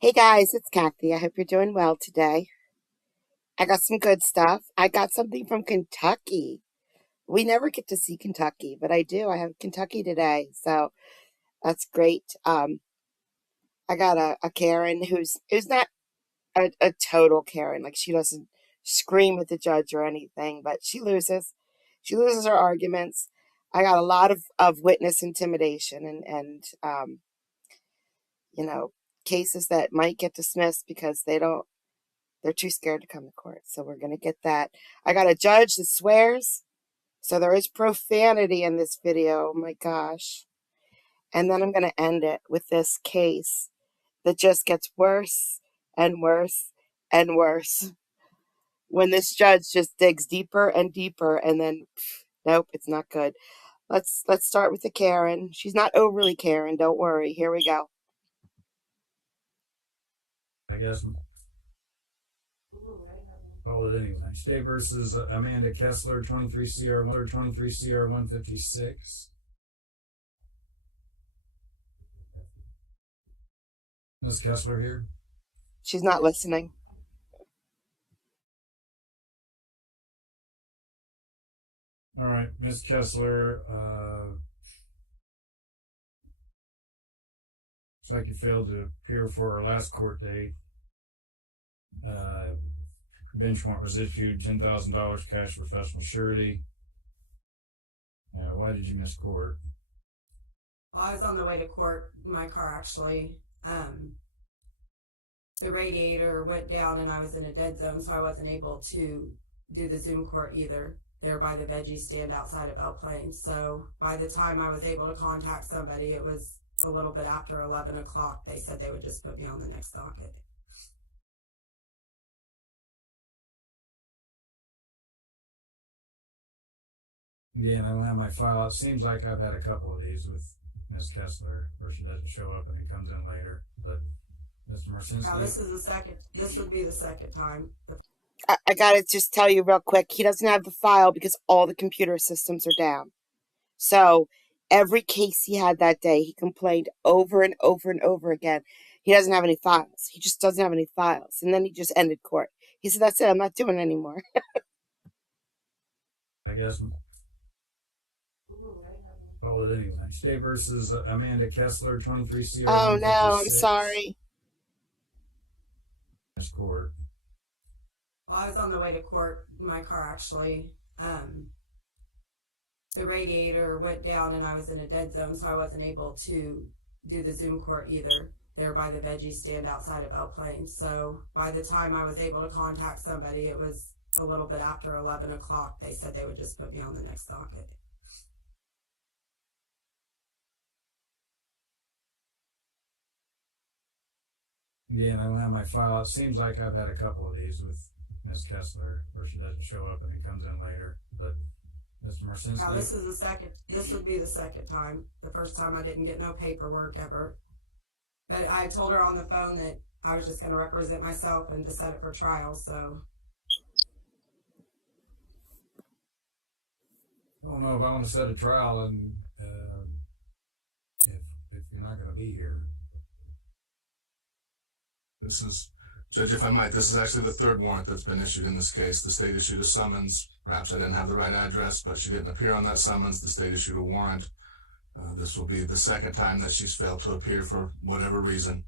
Hey guys, it's Kathy. I hope you're doing well today. I got some good stuff. I got something from Kentucky. We never get to see Kentucky, but I do. I have Kentucky today, so that's great. I got a Karen who's not a total Karen. Like she doesn't scream at the judge or anything, but she loses. She loses her arguments. I got a lot of witness intimidation and you know, cases that might get dismissed because they're too scared to come to court. So we're going to get that. I got a judge that swears. So there is profanity in this video. Oh my gosh. And then I'm going to end it with this case that just gets worse and worse and worse. When this judge just digs deeper and deeper and then nope, it's not good. Let's start with the Karen. She's not overly Karen, don't worry. Here we go. I guess. Call it anyway. State versus Amanda Kesler, 23 CR 156. Ms. Kesler here. She's not listening. All right, Ms. Kesler, looks like you failed to appear for our last court date. Bench warrant was issued, $10,000 cash professional surety. Why did you miss court? Well, I was on the way to court in my car, actually. The radiator went down and I was in a dead zone, so I wasn't able to do the Zoom court either. There by the veggie stand outside of Plains. So by the time I was able to contact somebody, it was a little bit after 11 o'clock. They said they would just put me on the next docket. Again, I don't have my file. It seems like I've had a couple of these with Ms. Kesler, where she doesn't show up and it comes in later. But Mr. Marcinski. Now, this would be the second time. I gotta just tell you real quick, he doesn't have the file because all the computer systems are down. So every case he had that day, he complained over and over and over again. He doesn't have any files. He just doesn't have any files. And then he just ended court. He said, that's it. I'm not doing it anymore. I guess. Call it anyway. State versus Amanda Kesler, 23 CR. Oh, no, I'm sorry. Court. Well, I was on the way to court in my car, actually. The radiator went down and I was in a dead zone, so I wasn't able to do the Zoom court either. There by the veggie stand outside of Plains. So by the time I was able to contact somebody, it was a little bit after 11 o'clock. They said they would just put me on the next docket. Again, I don't have my file. It seems like I've had a couple of these with Ms. Kesler, where she doesn't show up and it comes in later. But Mr. Marcinski. Now, this would be the second time. The first time I didn't get no paperwork ever. But I told her on the phone that I was just going to represent myself and to set it for trial, so. I don't know if I want to set a trial and if you're not going to be here. This is, Judge, if I might, this is actually the third warrant that's been issued in this case. The state issued a summons. Perhaps I didn't have the right address, but she didn't appear on that summons. The state issued a warrant. This will be the second time that she's failed to appear for whatever reason.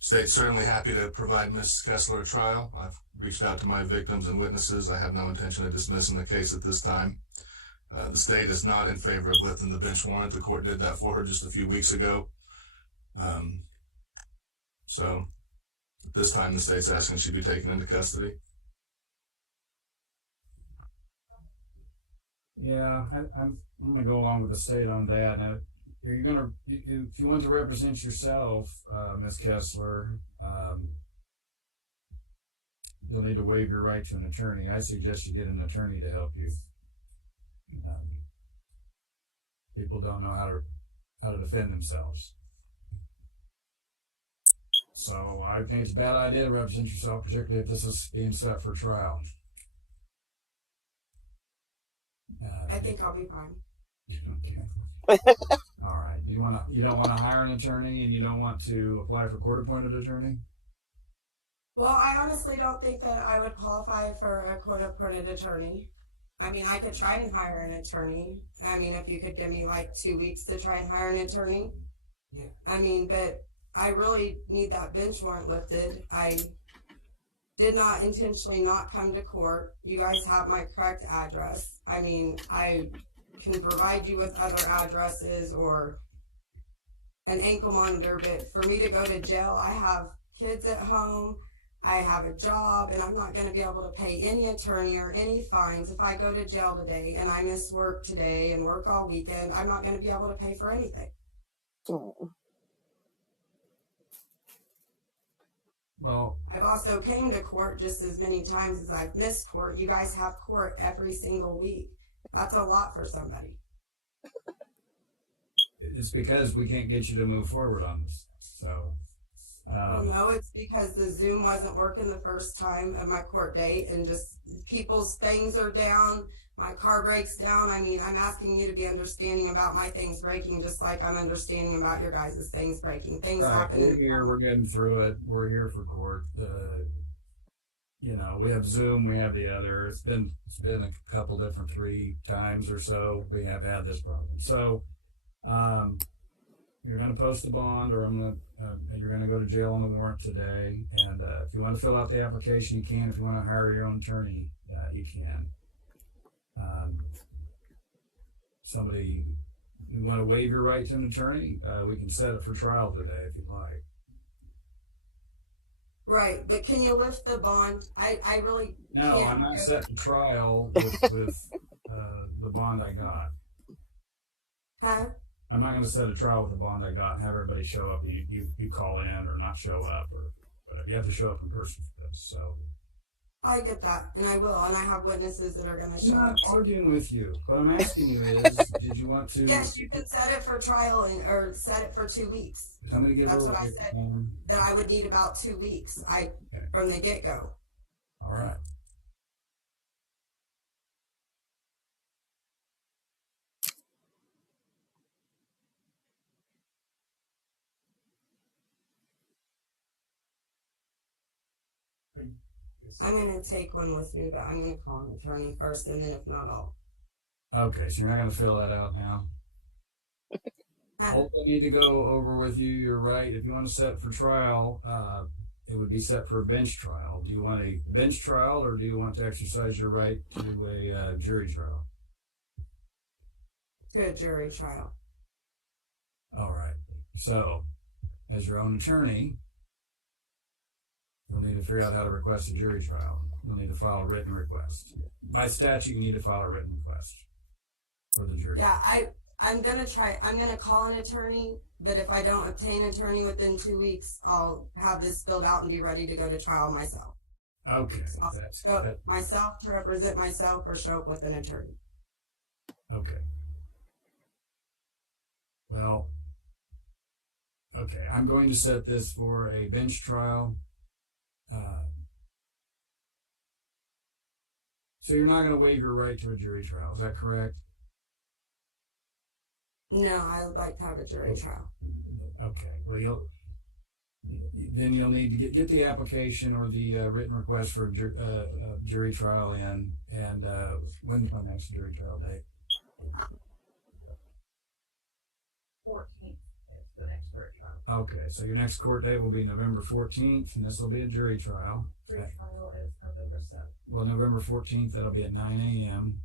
State's certainly happy to provide Ms. Kesler a trial. I've reached out to my victims and witnesses. I have no intention of dismissing the case at this time. The state is not in favor of lifting the bench warrant. The court did that for her just a few weeks ago. So this time the state's asking she be taken into custody. Yeah, I'm going to go along with the state on that. Now, if you want to represent yourself, Ms. Kesler, you'll need to waive your right to an attorney. I suggest you get an attorney to help you. People don't know how to defend themselves. So I think it's a bad idea to represent yourself, particularly if this is being set for trial. I think I'll be fine. Okay. All right. You don't want to hire an attorney, and you don't want to apply for court-appointed attorney? Well, I honestly don't think that I would qualify for a court-appointed attorney. I mean, I could try and hire an attorney. I mean, if you could give me like 2 weeks to try and hire an attorney. Yeah. I mean, but I really need that bench warrant lifted. I did not intentionally not come to court. You guys have my correct address. I mean, I can provide you with other addresses or an ankle monitor, but for me to go to jail, I have kids at home, I have a job, and I'm not going to be able to pay any attorney or any fines. If I go to jail today and I miss work today and work all weekend, I'm not going to be able to pay for anything. Oh. Well, I've also came to court just as many times as I've missed court. You guys have court every single week. That's a lot for somebody. it's because we can't get you to move forward on this. So, No, it's because the Zoom wasn't working the first time of my court date, and just people's things are down. My car breaks down. I mean, I'm asking you to be understanding about my things breaking, just like I'm understanding about your guys' things breaking. Things right, happen. we're here. We're getting through it. We're here for court. You know, we have Zoom. We have the other. It's been a couple different 3 times or so. We have had this problem. So, you're going to post a bond, or you're going to go to jail on the warrant today. And if you want to fill out the application, you can. If you want to hire your own attorney, you can. You want to waive your right to an attorney? We can set it for trial today if you'd like. Right, but can you lift the bond? I really No, can't. I'm not setting trial with the bond I got. Huh? I'm not going to set a trial with the bond I got and have everybody show up. You call in or not show up, or whatever. You have to show up in person for this. So I get that, and I will, and I have witnesses that are going to show I'm up. not arguing with you. What I'm asking you is, did you want to? Yes, you can set it for trial or set it for 2 weeks. Somebody give That's her what I said. That I would need about 2 weeks. From the get-go. All right. I'm going to take one with me, but I'm going to call an attorney first, and then if not, I'll. Okay, so you're not going to fill that out now. I need to go over with you. You're right. If you want to set for trial, it would be set for a bench trial. Do you want a bench trial, or do you want to exercise your right to a jury trial? To a jury trial. All right. So, as your own attorney, you'll need to figure out how to request a jury trial. You'll need to file a written request. By statute, you need to file a written request for the jury. Yeah, I'm going to call an attorney, but if I don't obtain an attorney within 2 weeks, I'll have this filled out and be ready to go to trial myself. Okay. So myself to represent myself, or show up with an attorney. Okay. Well, okay. I'm going to set this for a bench trial. So you're not going to waive your right to a jury trial. Is that correct? No, I would like to have a jury trial. Okay. Well, you'll need to get the application or the written request for a jury trial in. And when's my next jury trial date? 14th is the next jury trial. Okay, so your next court date will be November 14th, and this will be a jury trial. Pre-trial is November 7th. Well, November 14th, that'll be at 9 a.m.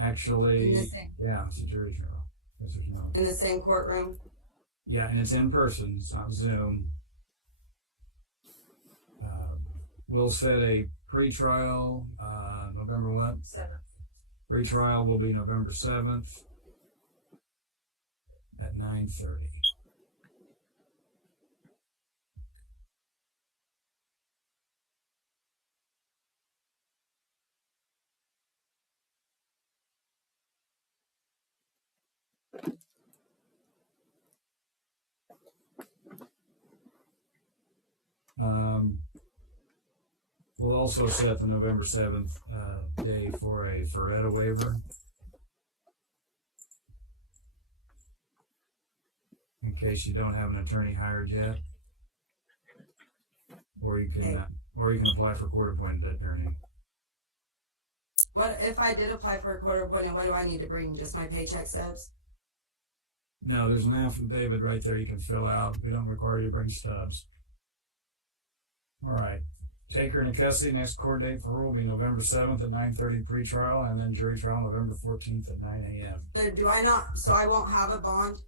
Actually, yeah, it's a jury trial. In the same courtroom? Yeah, and it's in person. It's not Zoom. We'll set a pre-trial November what? 7th. Pre-trial will be November 7th at 9:30. We'll also set the November 7th day for a Feretta waiver. case you don't have an attorney hired yet, or you can apply for court-appointed attorney. What if I did apply for a court appointment? What do I need to bring? Just my paycheck stubs? No, there's an affidavit right there you can fill out. We don't require you to bring stubs. All right. Take her into custody. Next court date for her will be November 7th at 9:30 pretrial, and then jury trial November 14th at 9 a.m. So I won't have a bond?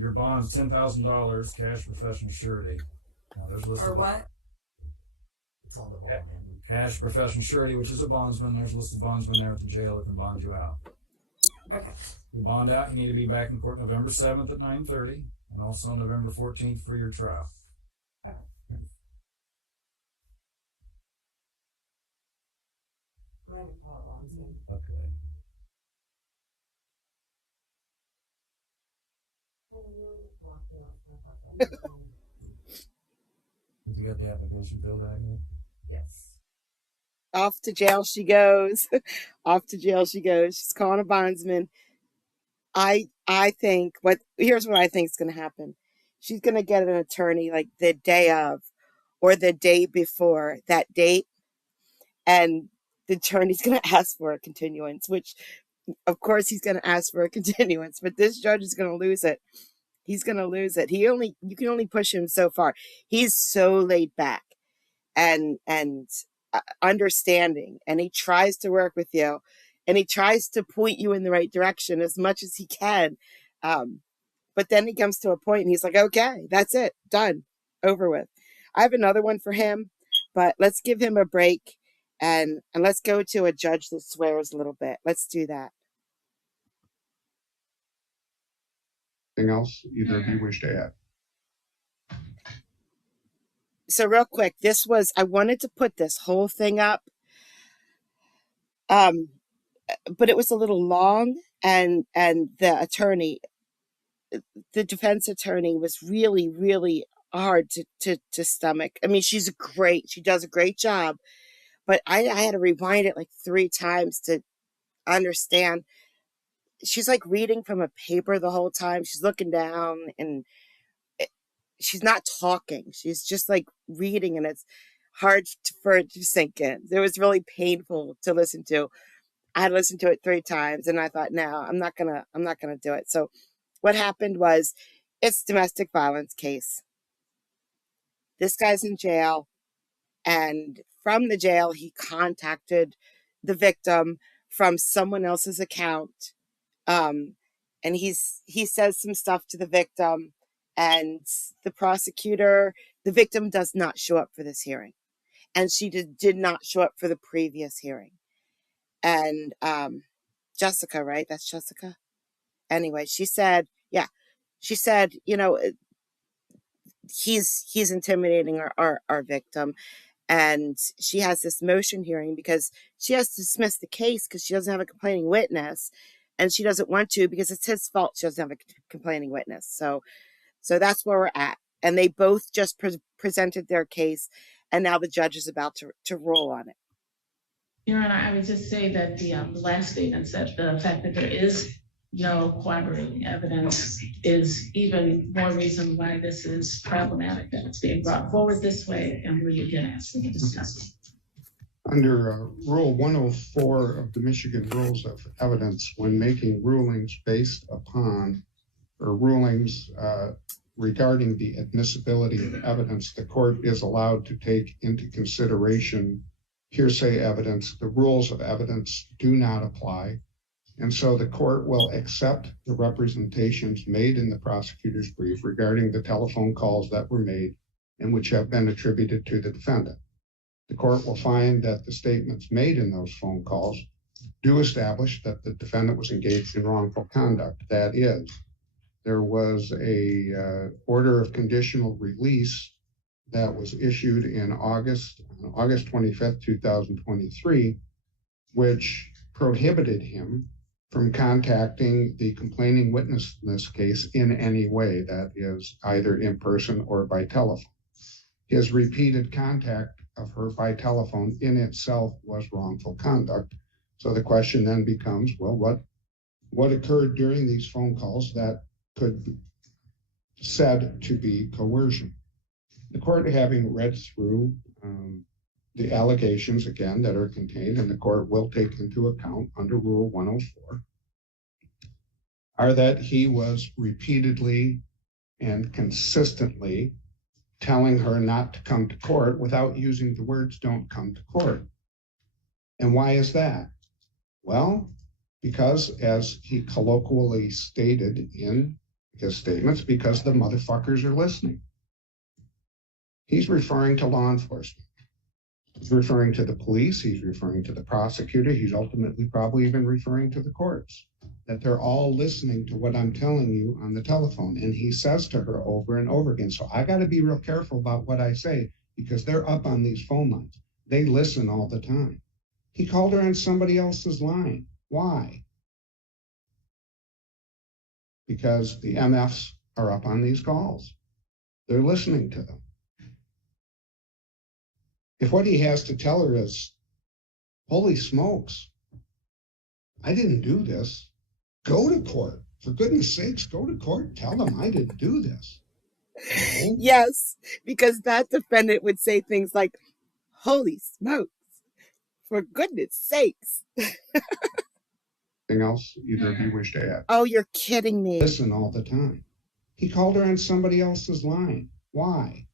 Your bond's $10,000, cash, professional surety. Now, there's a list Or of what? It's on the bond. cash, professional surety, which is a bondsman. There's a list of bondsmen there at the jail that can bond you out. Okay. You bond out, you need to be back in court November 7th at 9:30, and also November 14th for your trial. Okay. Have you got the application filled out yet? Yes. Off to jail she goes. Off to jail she goes. She's calling a bondsman. I think here's what I think is going to happen. She's going to get an attorney like the day of or the day before that date, and the attorney's going to ask for a continuance, which of course he's going to ask for a continuance, but this judge is going to lose it. He's going to lose it. You can only push him so far. He's so laid back and understanding, and he tries to work with you, and he tries to point you in the right direction as much as he can. But then he comes to a point and he's like, okay, that's it. Done. Over with. I have another one for him, but let's give him a break and let's go to a judge that swears a little bit. Let's do that. Anything else either of you wish to add? So real quick, I wanted to put this whole thing up, but it was a little long, and the defense attorney was really, really hard to stomach. I mean, she does a great job, but I had to rewind it like 3 times to understand. She's like reading from a paper the whole time. She's looking down and she's not talking. She's just like reading, and it's hard for it to sink in. It was really painful to listen to. I had listened to it 3 times and I thought, no, I'm not gonna do it. So what happened was, it's a domestic violence case. This guy's in jail, and from the jail, he contacted the victim from someone else's account. And he says some stuff to the victim, and the victim does not show up for this hearing. And she did not show up for the previous hearing. And Jessica, right? That's Jessica. Anyway, she said, he's intimidating our victim. And she has this motion hearing because she has to dismiss the case because she doesn't have a complaining witness. And she doesn't want to because it's his fault she doesn't have a complaining witness. So that's where we're at. And they both just presented their case, and now the judge is about to rule on it. Your Honor, I would just say that the last statement said the fact that there is no corroborating evidence is even more reason why this is problematic, that it's being brought forward this way, and we again ask you to discuss it. Under Rule 104 of the Michigan Rules of Evidence, when making rulings based upon or rulings regarding the admissibility of evidence, the court is allowed to take into consideration hearsay evidence. The rules of evidence do not apply. And so the court will accept the representations made in the prosecutor's brief regarding the telephone calls that were made and which have been attributed to the defendant. The court will find that the statements made in those phone calls do establish that the defendant was engaged in wrongful conduct. That is, there was a order of conditional release that was issued on August 25th, 2023, which prohibited him from contacting the complaining witness in this case in any way, that is, either in person or by telephone. His repeated contact of her by telephone in itself was wrongful conduct. So the question then becomes, well, what occurred during these phone calls that could be said to be coercion. The court, having read through the allegations again that are contained, and the court will take into account under Rule 104, are that he was repeatedly and consistently telling her not to come to court without using the words "don't come to court." And why is that? Well, because, as he colloquially stated in his statements, because the motherfuckers are listening. He's referring to law enforcement. He's referring to the police. He's referring to the prosecutor. He's ultimately probably even referring to the courts, that they're all listening to what I'm telling you on the telephone. And he says to her over and over again, so I got to be real careful about what I say, because they're up on these phone lines. They listen all the time. He called her on somebody else's line. Why? Because the MFs are up on these calls. They're listening to them. If what he has to tell her is, holy smokes, I didn't do this, go to court. For goodness sakes, go to court. Tell them I didn't do this. No. Yes, because that defendant would say things like, holy smokes, for goodness sakes. Anything else either of you wish to add? Oh, you're kidding me. Listen all the time. He called her on somebody else's line. Why?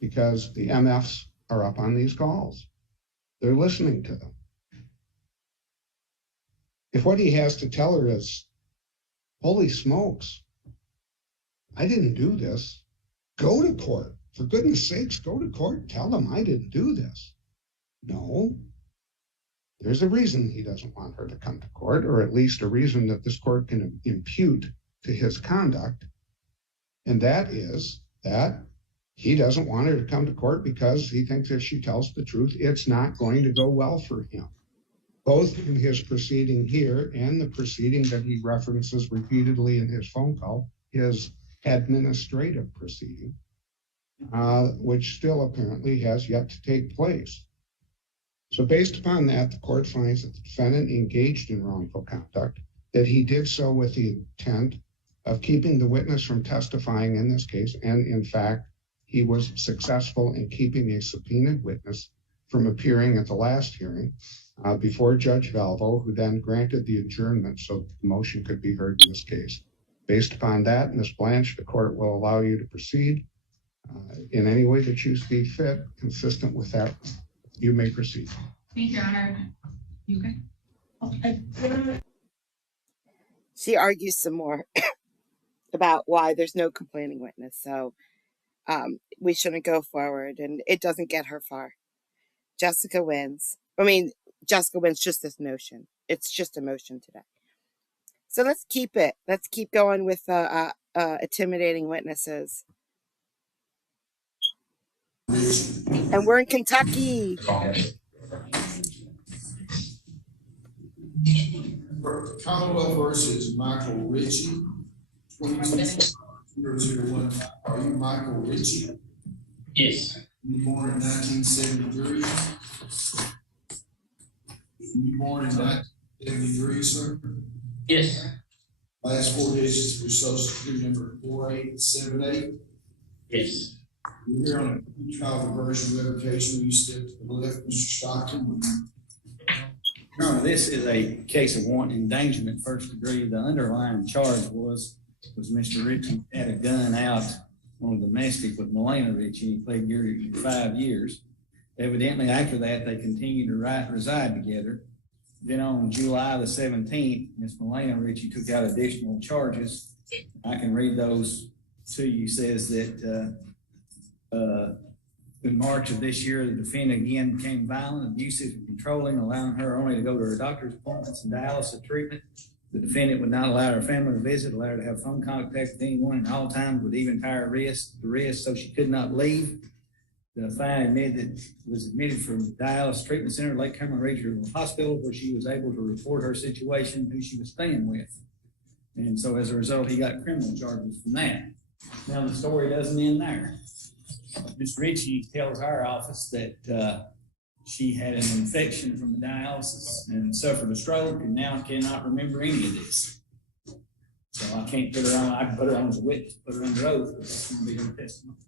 Because the MFs are up on these calls. They're listening to them. If what he has to tell her is, holy smokes, I didn't do this, go to court. For goodness sakes, go to court. Tell them I didn't do this. No. There's a reason he doesn't want her to come to court, or at least a reason that this court can impute to his conduct. And that is that he doesn't want her to come to court because he thinks if she tells the truth, it's not going to go well for him. Both in his proceeding here and the proceeding that he references repeatedly in his phone call, his administrative proceeding, which still apparently has yet to take place. So based upon that, the court finds that the defendant engaged in wrongful conduct, that he did so with the intent of keeping the witness from testifying in this case, and in fact, he was successful in keeping a subpoenaed witness from appearing at the last hearing before Judge Valvo, who then granted the adjournment so the motion could be heard in this case. Based upon that, Ms. Blanche, the court will allow you to proceed in any way that you see fit, consistent with that. You may proceed. Thank you, Your Honor. You okay? Okay. She argues some more about why there's no complaining witness. So we shouldn't go forward, and it doesn't get her far. Jessica wins. I mean, Jessica wins just this motion. It's just a motion today. So let's keep it. Let's keep going with intimidating witnesses. And we're in Kentucky. Commonwealth versus Michael Richie. 22-001. Are you Michael Richie? Yes. You born in 1973? You born in 1973, sir? Yes. Last four digits of your social security number 4878. Yes. We're here on a trial diversion revocation. Will you step to the left, Mr. Stockton? Your Honor, this is a case of wanton endangerment, first degree. The underlying charge was Mr. Richie had a gun out on a domestic with Milena Richie. He played guilty for 5 years. Evidently, after that, they continued to reside together. Then on July the 17th, Ms. Milena Richie took out additional charges. I can read those to you. Says that in March of this year, the defendant again became violent, abusive, and controlling, allowing her only to go to her doctor's appointments and dialysis treatment. The defendant would not allow her family to visit, allow her to have phone contact with anyone at all times, would even tie her wrist so she could not leave. The defendant was admitted from the dialysis treatment center, Lake Cumberland Regional Hospital, where she was able to report her situation, who she was staying with. And so as a result, he got criminal charges from that. Now the story doesn't end there. Ms. Richie tells our office that She had an infection from the dialysis and suffered a stroke and now cannot remember any of this. So I can't put her on, I can put her on as a witness, put her under oath, but that's going to be her testimony.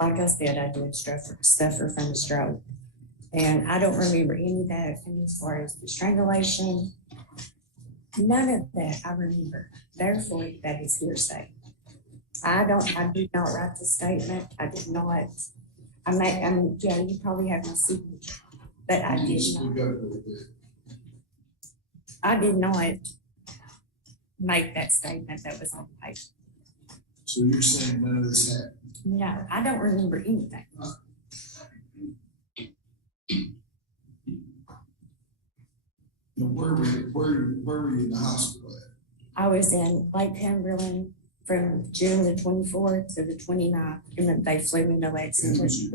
Like I said, I did suffer from a stroke. And I don't remember any of that. And as far as the strangulation, none of that I remember. Therefore, that is hearsay. I did not write the statement. I did not. Yeah, you probably have my signature, but I did not. I did not make that statement that was on paper. So you're saying none of this happened? No, I don't remember anything. Where were you in the hospital at? I was in Lake Cumberland from June the 24th to the 29th, and then they flew me to Lexington. Who was your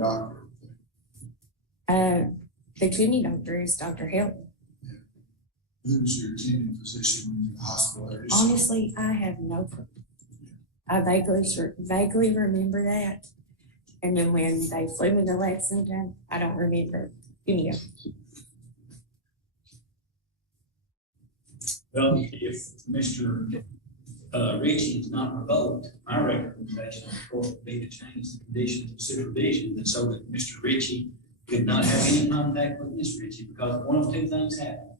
doctor? The kidney doctor is Dr. Hill. Yeah. Who was your attending physician when you were in the hospital? Honestly, I have no clue. I vaguely remember that. And then when they flew me to Lexington, I don't remember any of it. Well, if Mr. Richie is not revoked, my recommendation of the court would be to change the conditions of supervision and so that Mr. Richie could not have any contact with Miss Richie, because one of two things happened.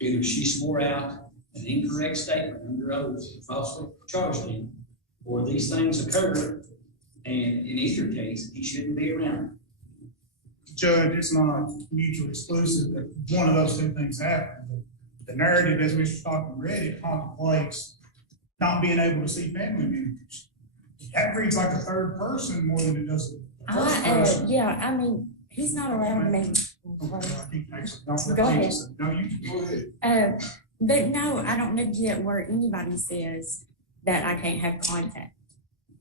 Either she swore out an incorrect statement under oath and falsely charged him, or these things occurred, and in either case, he shouldn't be around. Judge, it's not mutually exclusive that one of those two things happened. The narrative, as Mr. Stockman read it, contemplates not being able to see family members. That reads like a third person more than it does a first person. Yeah, I mean, he's not allowed to make. Go ahead. No, you can go ahead. But no, I don't get where anybody says that I can't have contact.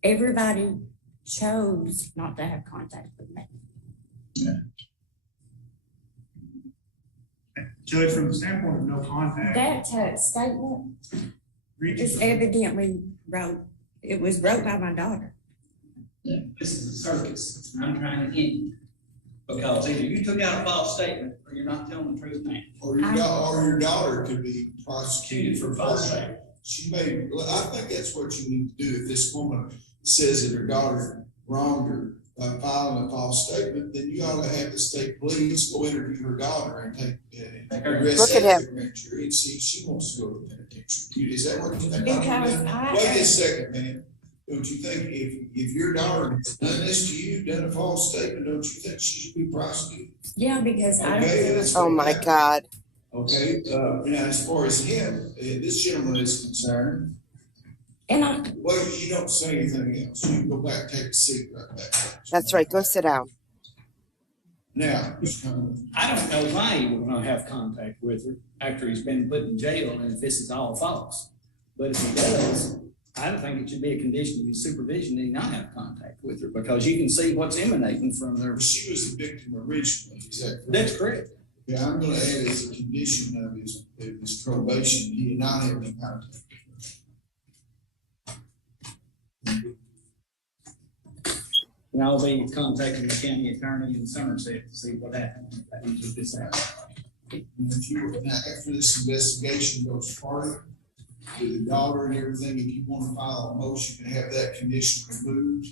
Everybody chose not to have contact with me. Yeah. Judge, from the standpoint of no contact. That statement is evidently it was wrote by my daughter. Yeah, this is a circus, and I'm trying to end it. Because either you took out a false statement or you're not telling the truth now. Or your daughter could be prosecuted for false statement. I think that's what you need to do. If this woman says that her daughter wronged her by filing a false statement, then you ought to have the state police go interview her daughter and take Look at him. and see if she wants to go to the penitentiary. Is that what you think? Because Wait a second, man. Don't you think if your daughter has done this to you, done a false statement, don't you think she should be prosecuted? Yeah, because oh my God. Okay, now as far as him, this gentleman is concerned, well, you don't say anything else. You can go back, take a seat right back. That's right. Go sit down. Now, I don't know why he would not have contact with her after he's been put in jail and if this is all false. But if he does, I don't think it should be a condition of his supervision that he not have contact with her, because you can see what's emanating from there. She was the victim originally. Is that correct? That's correct. Yeah, I'm going to add as a condition of his probation, he did not have any contact. And I'll be contacting the county attorney in Somerset to see what happened. This out. And after this investigation goes further with the daughter and everything, if you want to file a motion to have that condition removed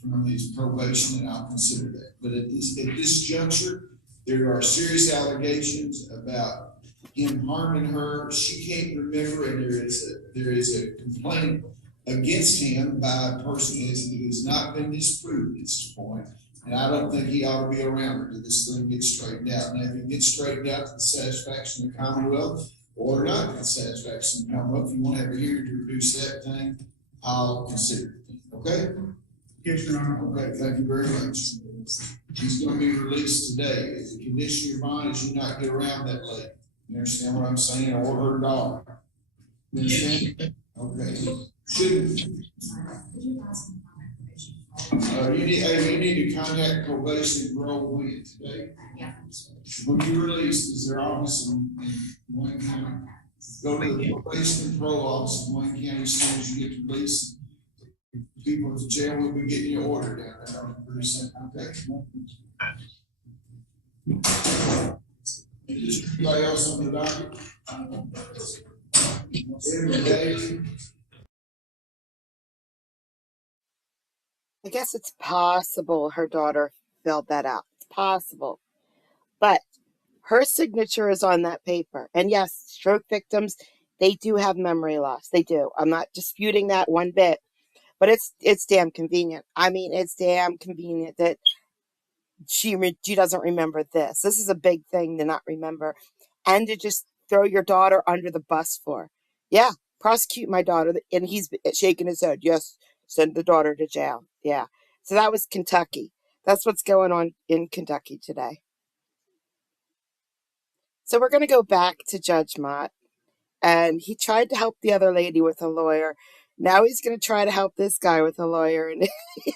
from his probation, then I'll consider that. But at this juncture, there are serious allegations about him harming her. She can't remember, and there is a complaint against him by a person who has not been disproved at this point. And I don't think he ought to be around her till this thing gets straightened out. Now, if it gets straightened out to the satisfaction of the Commonwealth, or not to the satisfaction of the Commonwealth, if you want to have a hearing to reduce that thing, I'll consider it. Okay? Yes, Your Honor. Okay, thank you very much. He's going to be released today. The condition of your bond is you not get around that lady. You understand what I'm saying? Or her daughter. You understand? Okay. Shouldn't. You need to contact probation and parole when today. When you release, is there office in Wayne County? Go to the probation and parole office in Wayne County as soon as you get released. People at the jail will be getting your order down there. Pretty simple. Okay. Is anybody else on the docket? Every day. I guess it's possible her daughter filled that out. It's possible. But her signature is on that paper. And yes, stroke victims, they do have memory loss. They do. I'm not disputing that one bit. But it's damn convenient. I mean, it's damn convenient that she doesn't remember this. This is a big thing to not remember. And to just throw your daughter under the bus for. Yeah, prosecute my daughter. And he's shaking his head. Yes, send the daughter to jail. Yeah. So that was Kentucky. That's what's going on in Kentucky today. So we're going to go back to Judge Mott. And he tried to help the other lady with a lawyer. Now he's going to try to help this guy with a lawyer. And it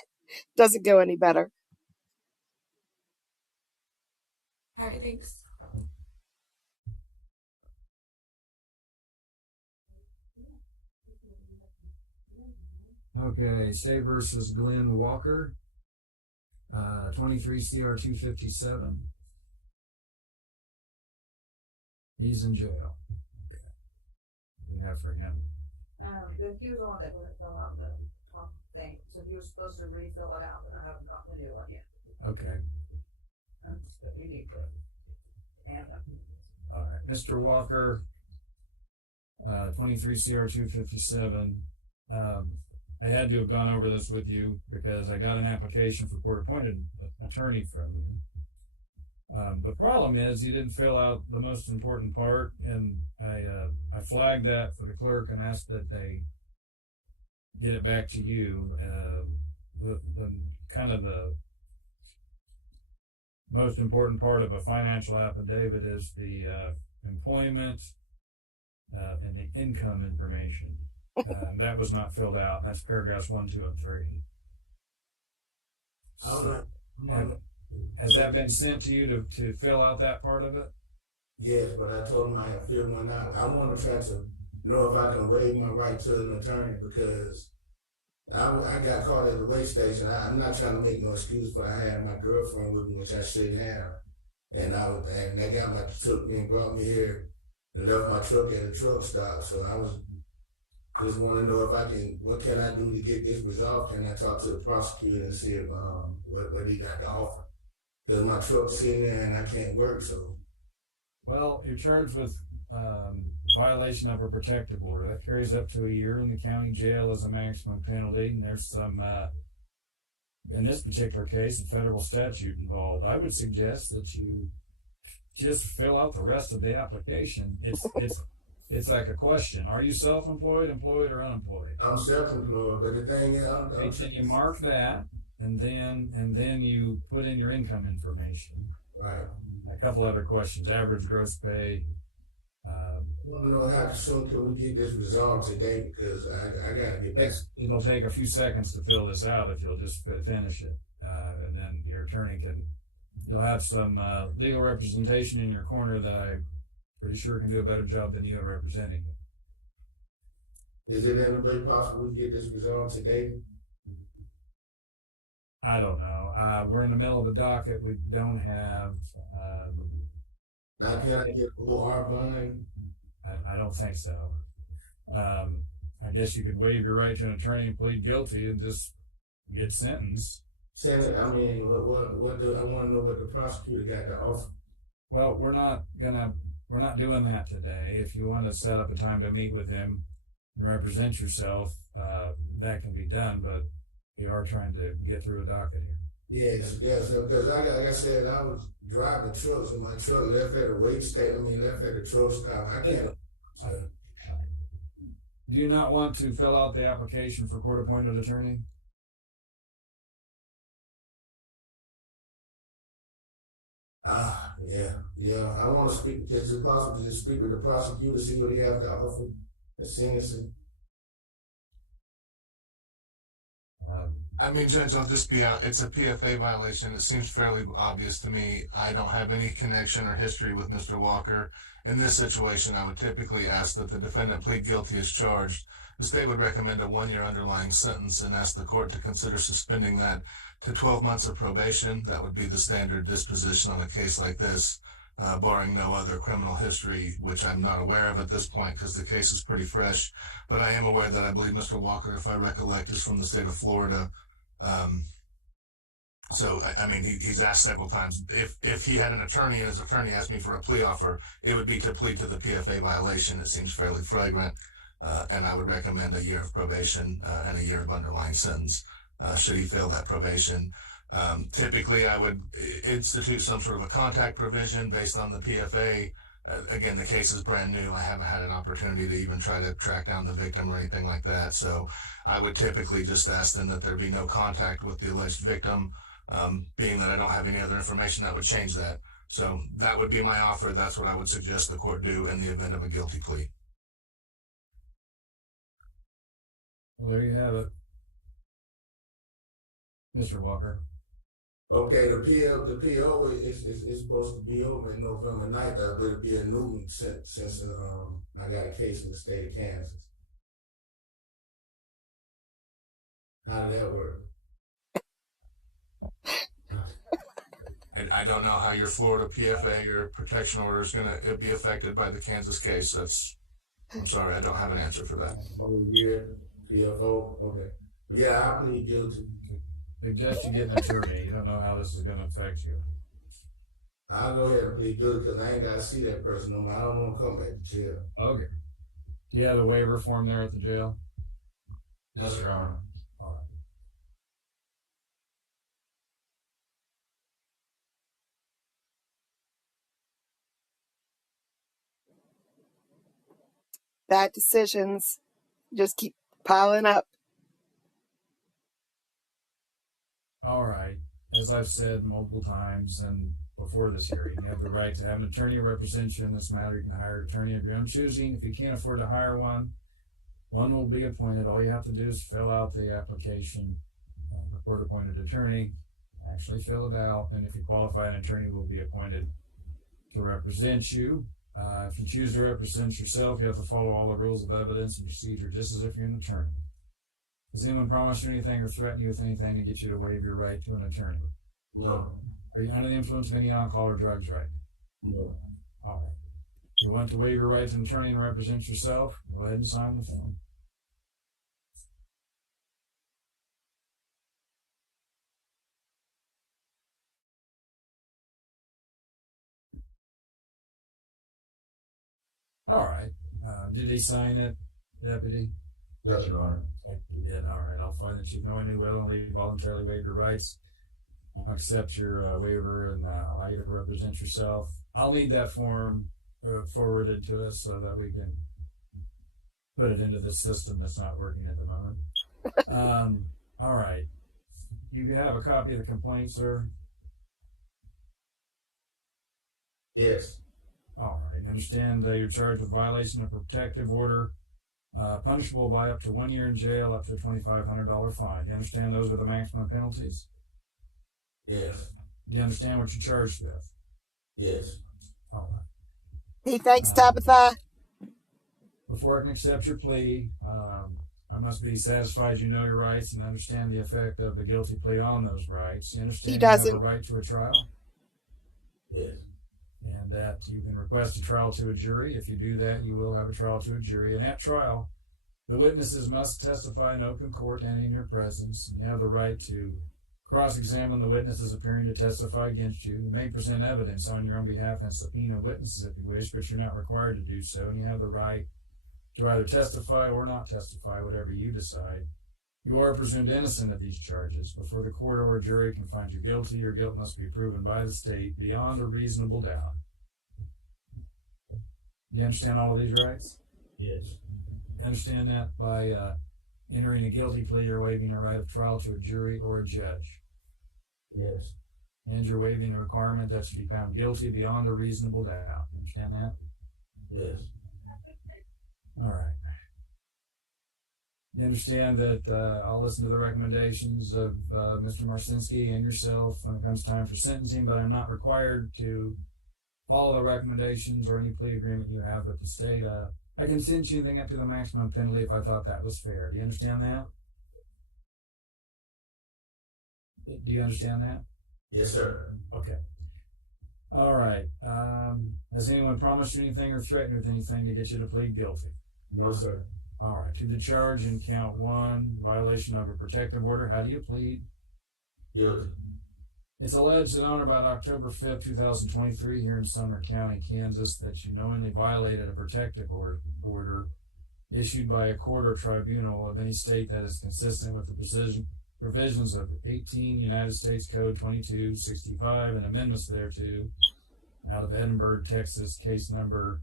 doesn't go any better. All right, thanks. Okay, State versus Glenn Walker, 23 CR 257. He's in jail. Okay. We have for him. He was the one that didn't fill out the thing, so he was supposed to refill it out, but I haven't gotten the new one yet. Okay. You need to hand them. All right, Mr. Walker, 23 CR 257. I had to have gone over this with you because I got an application for court-appointed attorney from you. The problem is you didn't fill out the most important part, and I flagged that for the clerk and asked that they get it back to you. The kind of the most important part of a financial affidavit is the employment and the income information. That was not filled out. That's paragraphs 1, 2, and 3. So, has that been sent to you to fill out that part of it? Yes, but I told him I had filled one out. I want to try to know if I can waive my right to an attorney because I got caught at the weigh station. I'm not trying to make no excuse, but I had my girlfriend with me, which I shouldn't have. And they took me and brought me here and left my truck at a truck stop. So I was just want to know if what can I do to get this resolved? Can I talk to the prosecutor and see if what he got to offer? Because my truck's sitting there and I can't work, so. Well, you're charged with violation of a protective order. That carries up to a year in the county jail as a maximum penalty, and there's some, in this particular case, a federal statute involved. I would suggest that you just fill out the rest of the application. It's like a question. Are you self-employed, employed, or unemployed? I'm self-employed, but the thing is, and you mark that, and then you put in your income information. Right. A couple other questions: average gross pay. I want to know how soon can we get this resolved today? Because I gotta get back. It'll take a few seconds to fill this out if you'll just finish it, and then your attorney you'll have some legal representation in your corner that I'm pretty sure can do a better job than you are representing. Is it any way possible we get this resolved today? I don't know. We're in the middle of a docket. We don't have. Now, can I get OR bond? I don't think so. I guess you could waive your right to an attorney and plead guilty and just get sentenced. Senator, I mean, I want to know what the prosecutor got to offer. Well, we're not doing that today. If you want to set up a time to meet with him and represent yourself, that can be done, but we are trying to get through a docket here. Yes, because like I said, I was driving trucks and my truck left at a left at a truck stop. I can't. Do you not want to fill out the application for court-appointed attorney? Yeah. I want to speak. Is it possible to just speak with the prosecutor, see what he has to offer? I mean, Judge, I'll just be out. It's a PFA violation. It seems fairly obvious to me. I don't have any connection or history with Mr. Walker. In this situation, I would typically ask that the defendant plead guilty as charged The state would recommend a 1-year underlying sentence and ask the court to consider suspending that to 12 months of probation. That would be the standard disposition on a case like this, barring no other criminal history, which I'm not aware of at this point because the case is pretty fresh. But I am aware that I believe Mr. Walker, if I recollect, is from the state of Florida. So, I mean, he's asked several times if he had an attorney and his attorney asked me for a plea offer, it would be to plead to the PFA violation. It seems fairly flagrant, and I would recommend a year of probation and a year of underlying sentence should he fail that probation. Typically, I would institute some sort of a contact provision based on the PFA. Again, the case is brand new. I haven't had an opportunity to even try to track down the victim or anything like that. So I would typically just ask them that there be no contact with the alleged victim. Being that I don't have any other information that would change that. So that would be my offer. That's what I would suggest the court do in the event of a guilty plea. Well, there you have it. Mr. Walker. Okay, the PO is supposed to be over in November 9th, but it'll be a new one since I got a case in the state of Kansas. How did that work? I don't know how your Florida PFA or protection order is going to be affected by the Kansas case. I'm sorry, I don't have an answer for that. Whole year, PFO, okay. Yeah, I plead guilty. Suggest you get an attorney. You don't know how this is going to affect you. I'll go ahead and plead guilty because I ain't got to see that person no more. I don't want to come back to jail. Okay. Do you have the waiver form there at the jail? Yes, Your Honor. All right. Bad decisions just keep piling up. All right. As I've said multiple times and before this hearing, you have the right to have an attorney represent you in this matter. You can hire an attorney of your own choosing. If you can't afford to hire one, one will be appointed. All you have to do is fill out the application, the court-appointed attorney, actually fill it out, and if you qualify, an attorney will be appointed to represent you. If you choose to represent yourself, you have to follow all the rules of evidence and procedure just as if you're an attorney. Has anyone promised you anything or threatened you with anything to get you to waive your right to an attorney? No. Are you under the influence of any alcohol or drugs right now? No. All right. If you want to waive your right to an attorney and represent yourself, go ahead and sign the form. All right. Did he sign it, Deputy? Yes, Your Honor. He did. All right. I'll find that you've knowingly, willingly, voluntarily waived your rights. I'll accept your waiver and allow you to represent yourself. I'll need that form forwarded to us so that we can put it into the system that's not working at the moment. All right. You have a copy of the complaint, sir? Yes. All right. You understand you're charged with violation of protective order, punishable by up to 1 year in jail, up to a $2,500 fine. You understand those are the maximum penalties? Yes. You understand what you're charged with? Yes. All right. Hey, thanks, Tabitha. Before I can accept your plea, I must be satisfied you know your rights and understand the effect of the guilty plea on those rights. You understand you have a right to a trial? Yes. And that you can request a trial to a jury. If you do that, you will have a trial to a jury. And at trial, the witnesses must testify in open court and in your presence. And you have the right to cross-examine the witnesses appearing to testify against you. You may present evidence on your own behalf and subpoena witnesses if you wish, but you're not required to do so. And you have the right to either testify or not testify, whatever you decide. You are presumed innocent of these charges. Before the court or a jury can find you guilty, your guilt must be proven by the state beyond a reasonable doubt. You understand all of these rights? Yes. You understand that by entering a guilty plea, you're waiving a right of trial to a jury or a judge. Yes. And you're waiving the requirement that you be found guilty beyond a reasonable doubt. You understand that? Yes. All right. You understand that I'll listen to the recommendations of Mr. Marcinski and yourself when it comes time for sentencing, but I'm not required to follow the recommendations or any plea agreement you have with the state. I can sentence you anything up to the maximum penalty if I thought that was fair. Do you understand that? Do you understand that? Yes, sir. Okay. All right. Has anyone promised you anything or threatened you with anything to get you to plead guilty? No, sir. All right. To the charge in count 1, violation of a protective order, how do you plead? Guilty. It's alleged that on or about October 5th, 2023, here in Sumner County, Kansas, that you knowingly violated a protective order issued by a court or tribunal of any state that is consistent with the provisions of 18 United States Code 2265 and amendments thereto, out of Edinburgh, Texas, case number.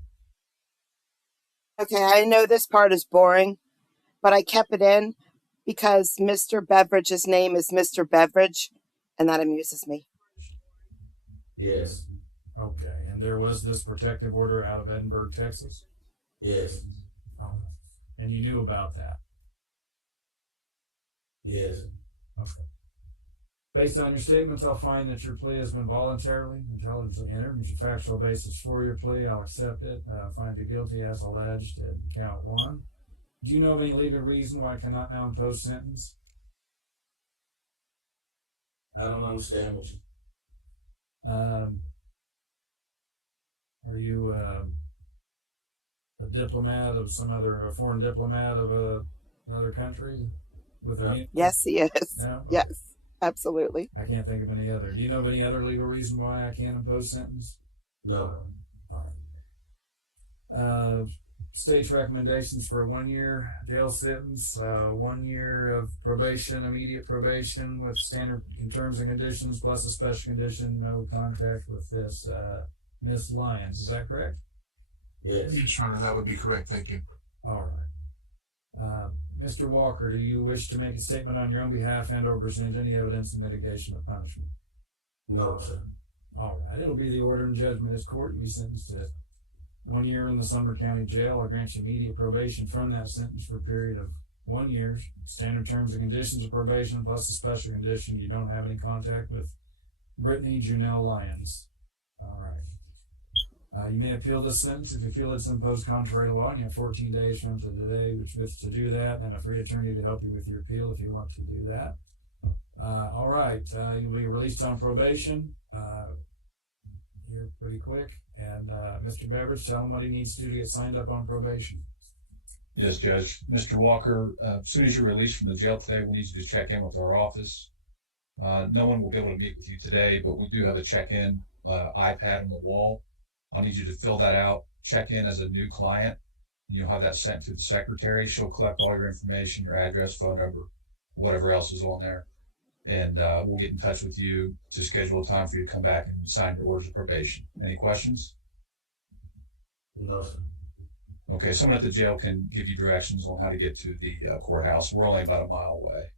Okay, I know this part is boring, but I kept it in because Mr. Beveridge's name is Mr. Beveridge, and that amuses me. Yes. Okay, and there was this protective order out of Edinburgh, Texas? Yes. Oh. And you knew about that? Yes. Okay. Based on your statements, I'll find that your plea has been voluntarily, intelligently entered. There's a factual basis for your plea. I'll accept it. Find you guilty as alleged at count 1. Do you know of any legal reason why I cannot now impose sentence? I don't understand what you. Are you a diplomat of a foreign diplomat of another country? Yes, he is. No? Yes, absolutely. I can't think of any other. Do you know of any other legal reason why I can't impose sentence? No. All right. State's recommendations for a 1-year jail sentence, 1 year of probation, immediate probation with standard terms and conditions, plus a special condition, no contact with this Miss Lyons. Is that correct? Yes. Yes, Your Honor, that would be correct. Thank you. All right. Mr. Walker, do you wish to make a statement on your own behalf and or present any evidence in mitigation of punishment? No, sir. All right. It'll be the order and judgment of this court. You sentenced to 1 year in the Sumner County Jail. I'll grant you immediate probation from that sentence for a period of 1 year. Standard terms and conditions of probation, plus a special condition. You don't have any contact with Brittany Janelle Lyons. All right. You may appeal this sentence if you feel it's imposed contrary to law, and you have 14 days from today to do that, and a free attorney to help you with your appeal if you want to do that. All right. You'll be released on probation. Here pretty quick. And Mr. Beveridge, tell him what he needs to do to get signed up on probation. Yes, Judge. Mr. Walker, as soon as you're released from the jail today, we need you to check in with our office. No one will be able to meet with you today, but we do have a check-in iPad on the wall. I'll need you to fill that out, check in as a new client. You'll have that sent to the secretary. She'll collect all your information, your address, phone number, whatever else is on there. And we'll get in touch with you to schedule a time for you to come back and sign your orders of probation. Any questions? No, sir. Okay, someone at the jail can give you directions on how to get to the courthouse. We're only about a mile away.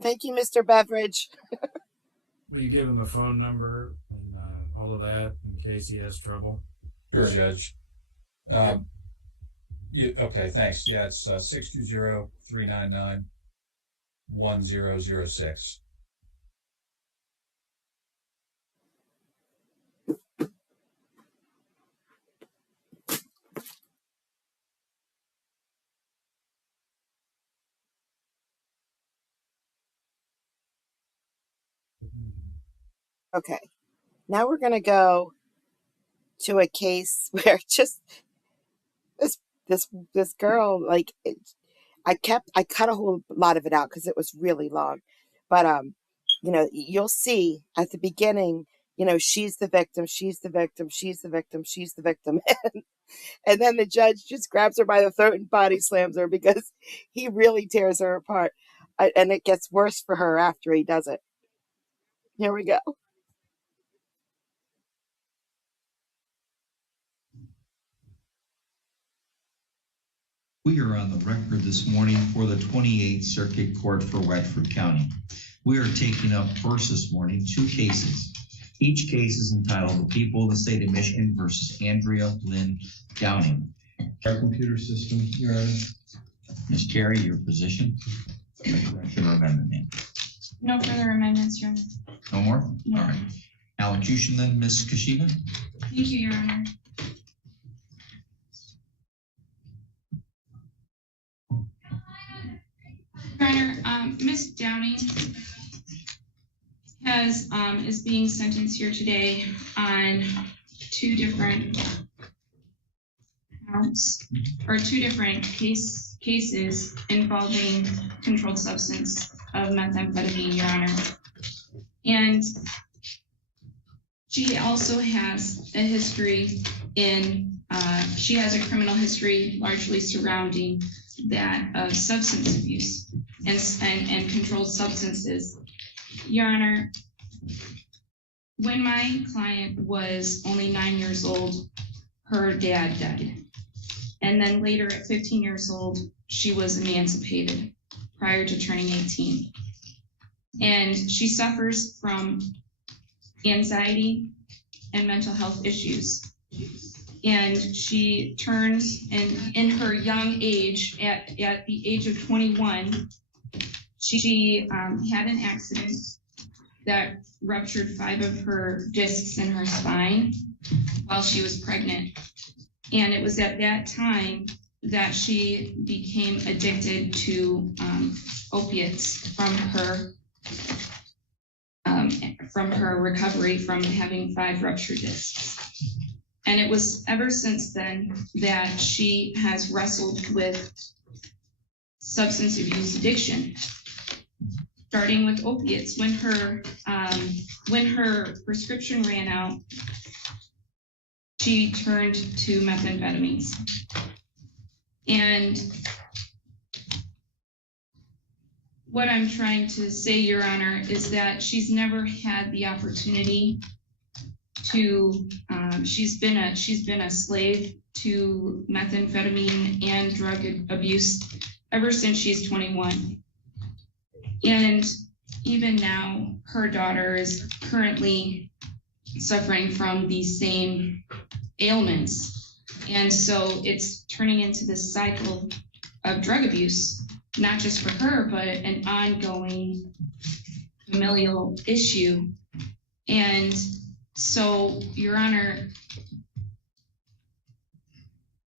Thank you, Mr. Beveridge. Will you give him a phone number and all of that in case he has trouble? Sure, Judge. Okay, thanks. Yeah, it's 620-399-1006. Okay. Now we're going to go to a case where just this girl, like, I cut a whole lot of it out because it was really long. But, you'll see at the beginning, she's the victim, she's the victim, she's the victim, she's the victim. And then the judge just grabs her by the throat and body slams her because he really tears her apart. And it gets worse for her after he does it. Here we go. We are on the record this morning for the 28th Circuit Court for Wexford County. We are taking up first this morning 2 cases. Each case is entitled The People of the State of Michigan versus Andrea Downey. Our computer system, Your Honor. Ms. Carey, your position. Correction or amendment, ma'am. No further amendments, Your Honor. No more? No. All right. Allocution then, Ms. Kashiba? Thank you, Your Honor. Your Honor, Ms. Downey is being sentenced here today on two different counts, or two different cases involving controlled substance of methamphetamine, Your Honor. And she also has a history she has a criminal history largely surrounding that of substance abuse and controlled substances. Your Honor, when my client was only 9 years old, her dad died. And then later at 15 years old, she was emancipated prior to turning 18. And she suffers from anxiety and mental health issues. And she turns, in her young age, at the age of 21, she had an accident that ruptured 5 of her discs in her spine while she was pregnant. And it was at that time that she became addicted to opiates from her recovery from having 5 ruptured discs. And it was ever since then that she has wrestled with substance abuse addiction, starting with opiates. When her prescription ran out, she turned to methamphetamines. And what I'm trying to say, Your Honor, is that she's never had the opportunity to, she's been a slave to methamphetamine and drug abuse ever since she's 21. And even now, her daughter is currently suffering from these same ailments. And so it's turning into this cycle of drug abuse, not just for her, but an ongoing familial issue. And so, Your Honor,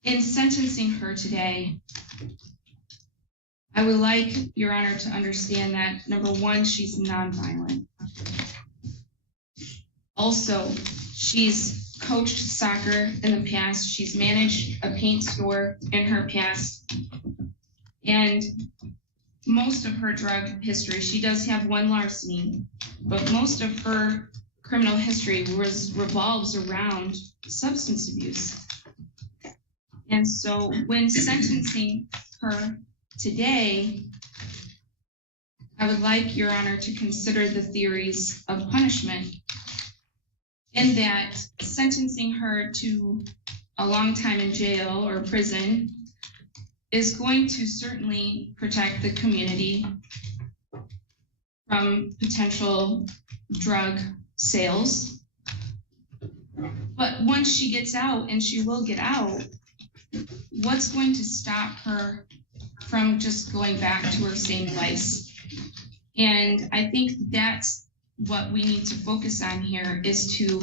in sentencing her today, I would like Your Honor to understand that, number one, she's nonviolent. Also, she's coached soccer in the past. She's managed a paint store in her past. And most of her drug history, she does have 1 larceny, but most of her criminal history revolves around substance abuse. And so when sentencing her today, I would like Your Honor to consider the theories of punishment, in that sentencing her to a long time in jail or prison is going to certainly protect the community from potential drug sales. But once she gets out, and she will get out, what's going to stop her from just going back to her same vice? And I think that's what we need to focus on here, is to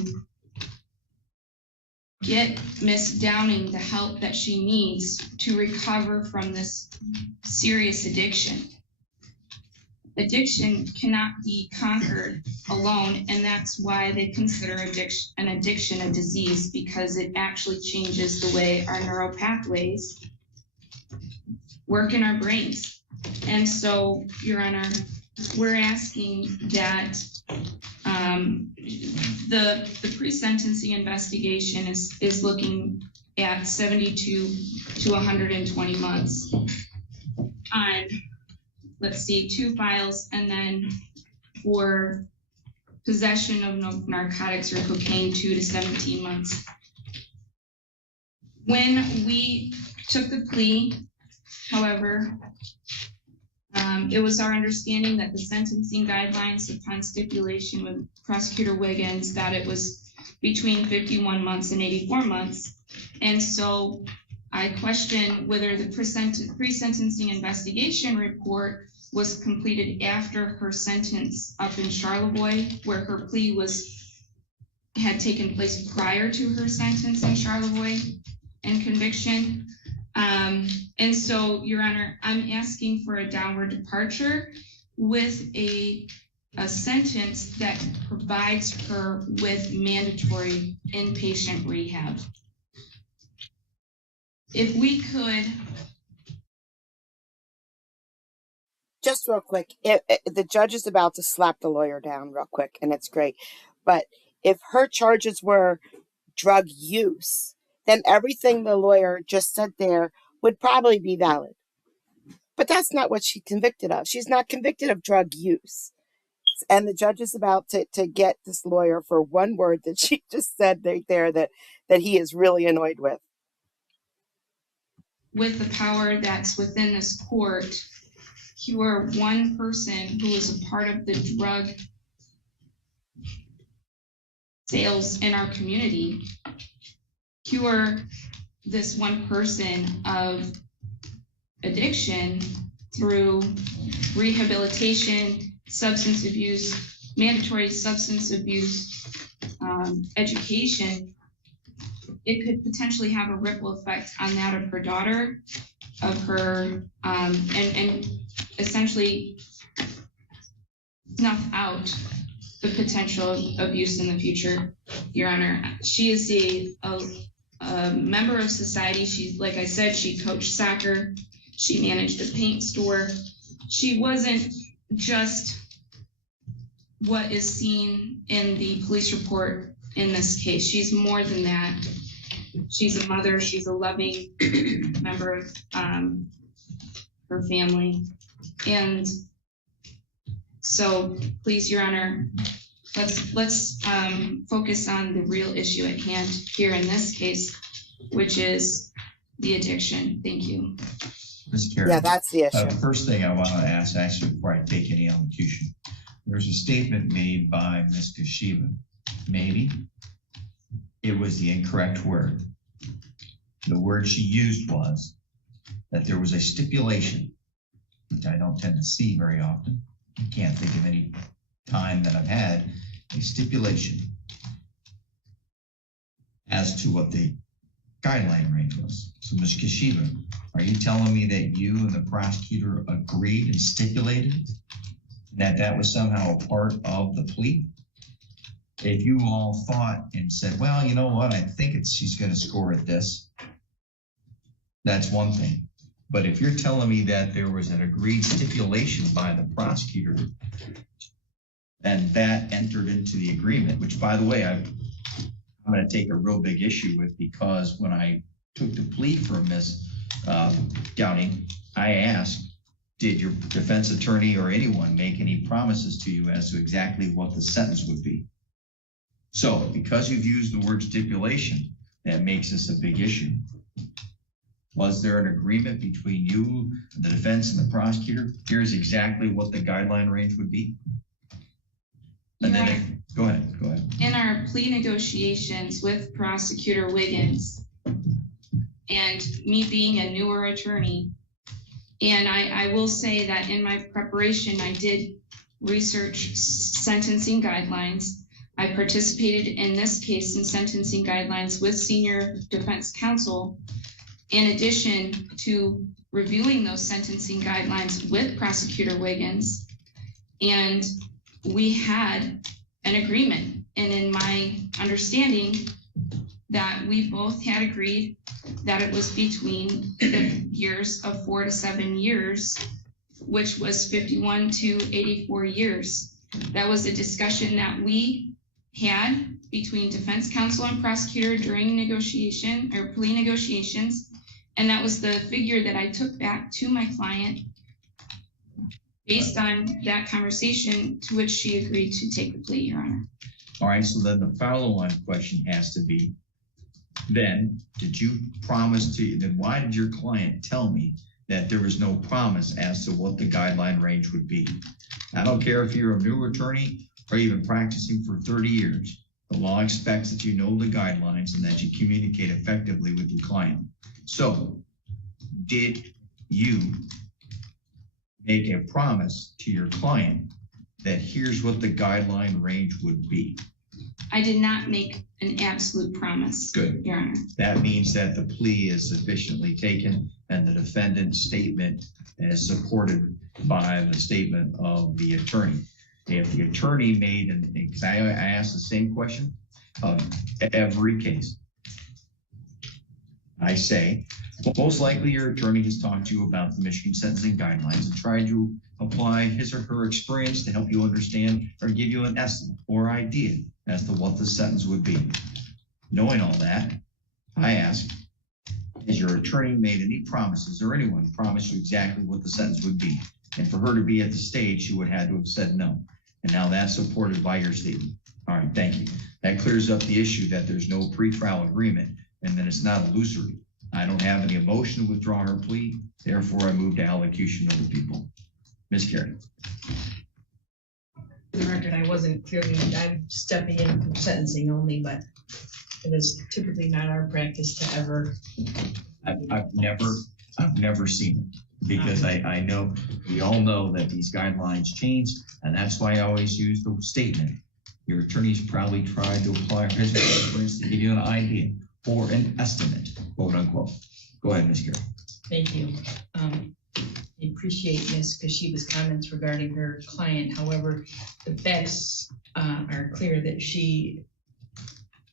get Miss Downing the help that she needs to recover from this serious addiction. Addiction cannot be conquered alone, and that's why they consider an addiction a disease, because it actually changes the way our neural pathways work in our brains. And so, Your Honor, we're asking that the pre-sentencing investigation is looking at 72 to 120 months on, let's see, 2 files, and then for possession of narcotics or cocaine, 2 to 17 months. When we took the plea, however, it was our understanding that the sentencing guidelines upon stipulation with Prosecutor Wiggins that it was between 51 months and 84 months. And so I question whether the pre-sentencing investigation report was completed after her sentence up in Charlevoix, where her plea had taken place prior to her sentence in Charlevoix and conviction. And so, Your Honor, I'm asking for a downward departure with a sentence that provides her with mandatory inpatient rehab. If we could. Just real quick, the judge is about to slap the lawyer down real quick, and it's great. But if her charges were drug use, then everything the lawyer just said there would probably be valid. But that's not what she's convicted of. She's not convicted of drug use. And the judge is about to get this lawyer for one word that she just said right there that he is really annoyed with. With the power that's within this court, you are one person who is a part of the drug sales in our community. Cure this one person of addiction through rehabilitation, substance abuse, mandatory substance abuse education. It could potentially have a ripple effect on that of her daughter, of her, and essentially snuff out the potential abuse in the future, Your Honor. She is a member of society. She's, like I said, she coached soccer. She managed a paint store. She wasn't just what is seen in the police report in this case. She's more than that. She's a mother. She's a loving member of her family. And so, please, Your Honor, let's focus on the real issue at hand here in this case, which is the addiction. Thank you. Ms. Karen, yeah, that's the issue. First thing I want to ask, actually, before I take any elocution, there's a statement made by Ms. Kashiva. Maybe it was the incorrect word. The word she used was that there was a stipulation, which I don't tend to see very often. I can't think of any time that I've had a stipulation as to what the guideline range was. So, Ms. Kashiva, are you telling me that you and the prosecutor agreed and stipulated that that was somehow a part of the plea? If you all thought and said, well, you know what, I think she's going to score at this, that's one thing. But if you're telling me that there was an agreed stipulation by the prosecutor, and that entered into the agreement, which, by the way, I'm going to take a real big issue with, because when I took the plea for Ms. Downey, I asked, did your defense attorney or anyone make any promises to you as to exactly what the sentence would be? So, because you've used the word stipulation, that makes this a big issue. Was there an agreement between you, the defense, and the prosecutor? Here's exactly what the guideline range would be. And then, go ahead. In our plea negotiations with Prosecutor Wiggins, and me being a newer attorney, and I will say that in my preparation, I did research sentencing guidelines. I participated in this case in sentencing guidelines with senior defense counsel, in addition to reviewing those sentencing guidelines with Prosecutor Wiggins. And we had an agreement. And in my understanding, that we both had agreed that it was between the years of 4 to 7 years, which was 51 to 84 years. That was a discussion that we had between defense counsel and prosecutor during negotiation or plea negotiations. And that was the figure that I took back to my client based on that conversation, to which she agreed to take the plea, Your Honor. All right, so then the follow-on question has to be, then did you promise to, then why did your client tell me that there was no promise as to what the guideline range would be? I don't care if you're a new attorney or even practicing for 30 years. The law expects that you know the guidelines and that you communicate effectively with your client. So, did you make a promise to your client that here's what the guideline range would be? I did not make an absolute promise. Good. Your Honor. That means that the plea is sufficiently taken and the defendant's statement is supported by the statement of the attorney. If the attorney made I asked the same question of every case. I say, most likely your attorney has talked to you about the Michigan sentencing guidelines and tried to apply his or her experience to help you understand or give you an estimate or idea as to what the sentence would be. Knowing all that, I ask, has your attorney made any promises or anyone promised you exactly what the sentence would be? And for her to be at the stage, she would have had to have said no. And now that's supported by your statement. All right, thank you. That clears up the issue that there's no pretrial agreement and that it's not illusory. I don't have any emotion to withdraw her plea. Therefore, I move to allocution of the people. Ms. Carey. For the record, I wasn't clearly, I'm stepping in from sentencing only, but it is typically not our practice to ever. I've never seen it because I know, we all know that these guidelines change, and that's why I always use the statement. Your attorney's probably tried to apply his experience to give you an idea or an estimate, quote unquote. Go ahead, Ms. Carey. Thank you. I appreciate Ms. Kashiba's comments regarding her client. However, the facts are clear that she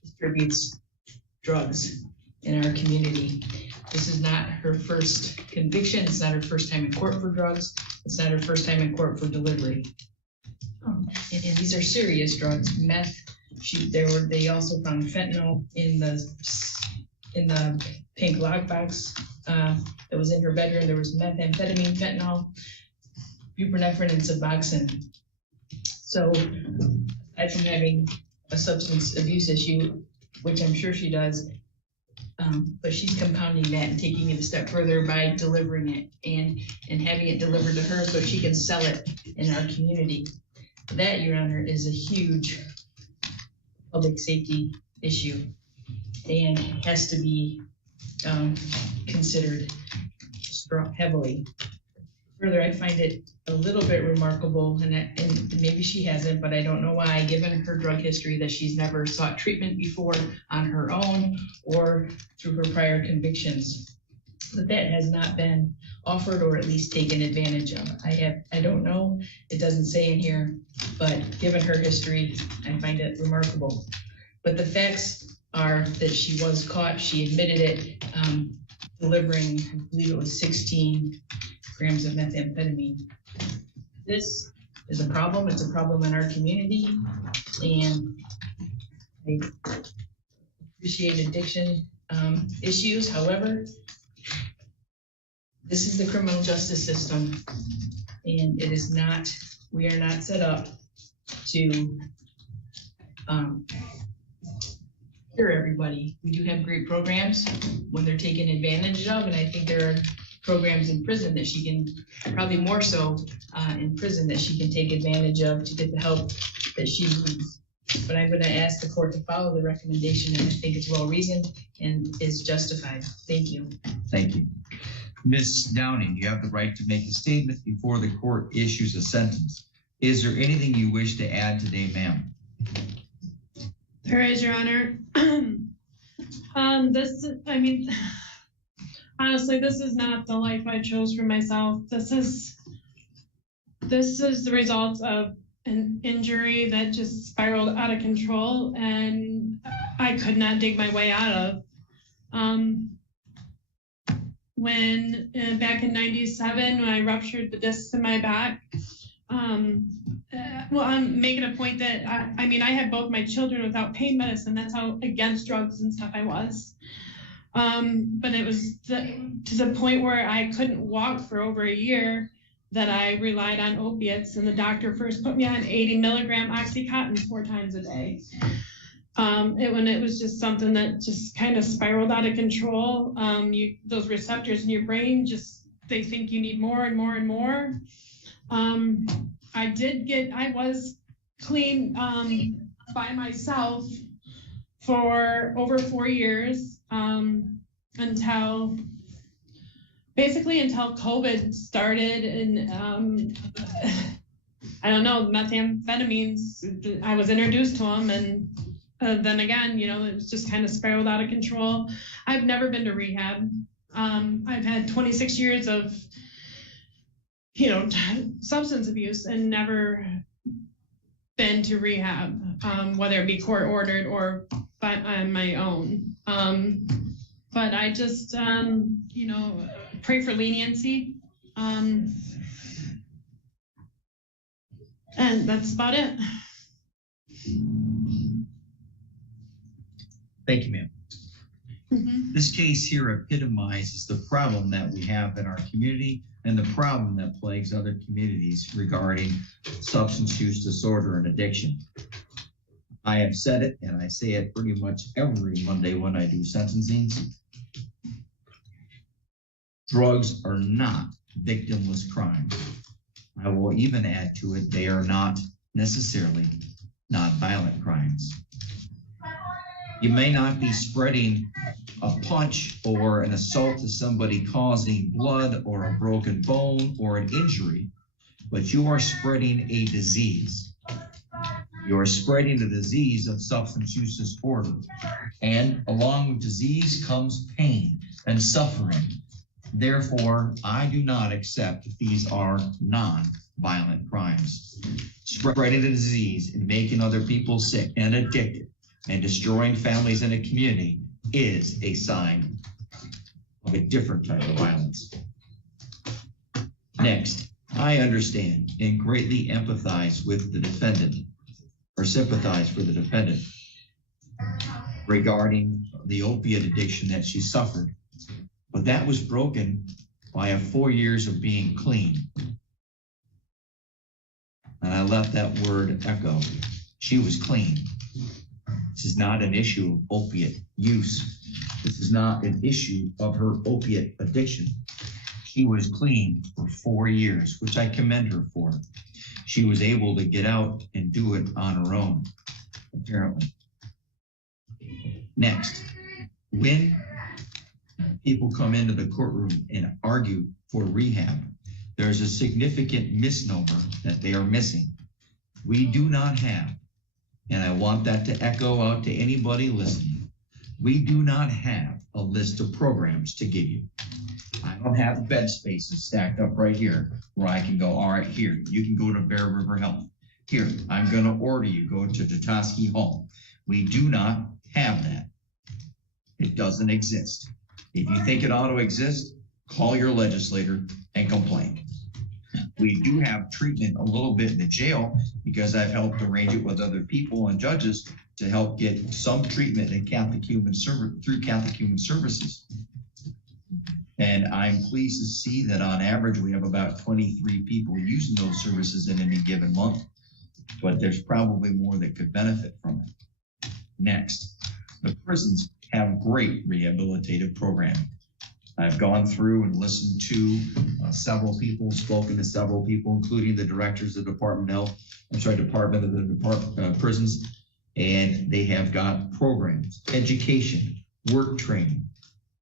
distributes drugs in our community. This is not her first conviction. It's not her first time in court for drugs. It's not her first time in court for delivery. And these are serious drugs. Meth. They also found fentanyl in the pink lockbox that was in her bedroom. There was methamphetamine, fentanyl, buprenorphine, and Suboxone. So, aside from having a substance abuse issue, which I'm sure she does, but she's compounding that and taking it a step further by delivering it and having it delivered to her so she can sell it in our community. That, Your Honor, is a huge public safety issue and has to be considered heavily. Further, I find it a little bit remarkable, and maybe she hasn't, but I don't know why, given her drug history, that she's never sought treatment before on her own or through her prior convictions. But that has not been offered or at least taken advantage of. I don't know, it doesn't say in here, but given her history, I find it remarkable. But the facts are that she was caught, she admitted it, delivering, I believe it was 16 grams of methamphetamine. This is a problem. It's a problem in our community, and I appreciate addiction issues. However, this is the criminal justice system, and it is not, we are not set up to cure everybody. We do have great programs when they're taken advantage of, and I think there are programs in prison that she can, probably more so in prison, that she can take advantage of to get the help that she needs. But I'm going to ask the court to follow the recommendation, and I think it's well reasoned and is justified. Thank you. Thank you. Ms. Downey, you have the right to make a statement before the court issues a sentence. Is there anything you wish to add today, ma'am? There is, Your Honor. Honestly, this is not the life I chose for myself. This is the result of an injury that just spiraled out of control and I could not dig my way out of. When back in '97, when I ruptured the discs in my back, well, I'm making a point that I had both my children without pain medicine. That's how against drugs and stuff I was. But it was to the point where I couldn't walk for over a year that I relied on opiates, and the doctor first put me on 80 milligram Oxycontin 4 times a day. When it was just something that just kind of spiraled out of control. Those receptors in your brain, they think you need more and more and more. I was clean by myself for over 4 years until basically until COVID started, and I don't know, methamphetamines, I was introduced to them, and then again, you know, it was just kind of spiraled out of control. I've never been to rehab. I've had 26 years of, you know, substance abuse and never been to rehab, whether it be court ordered or on my own. But I just, you know, pray for leniency. And that's about it. Thank you, ma'am. This case here epitomizes the problem that we have in our community and the problem that plagues other communities regarding substance use disorder and addiction. I have said it, and I say it pretty much every Monday when I do sentencings. Drugs are not victimless crimes. I will even add to it, they are not necessarily non-violent crimes. You may not be spreading a punch or an assault to somebody causing blood or a broken bone or an injury, but you are spreading a disease. You are spreading the disease of substance use disorder. And along with disease comes pain and suffering. Therefore, I do not accept that these are non-violent crimes. Spreading the disease and making other people sick and addicted and destroying families in a community is a sign of a different type of violence. Next, I understand and greatly empathize with the defendant, or sympathize for the defendant regarding the opiate addiction that she suffered. But that was broken by 4 years of being clean. And I let that word echo. She was clean. This is not an issue of opiate use. This is not an issue of her opiate addiction. She was clean for 4 years, which I commend her for. She was able to get out and do it on her own, apparently. Next, when people come into the courtroom and argue for rehab, there's a significant misnomer that they are missing. We do not have, and I want that to echo out to anybody listening, we do not have a list of programs to give you. I don't have bed spaces stacked up right here where I can go, all right, here, you can go to Bear River Health. Here, I'm gonna order you, go to Tatoski Hall. We do not have that. It doesn't exist. If you think it ought to exist, call your legislator and complain. We do have treatment a little bit in the jail because I've helped arrange it with other people and judges to help get some treatment in Catholic Human through Catholic Human Services. And I'm pleased to see that on average, we have about 23 people using those services in any given month, but there's probably more that could benefit from it. Next, the prisons have great rehabilitative programming. I've gone through and listened to several people, spoken to several people, including the directors of the Department of the Prisons, and they have got programs, education, work training.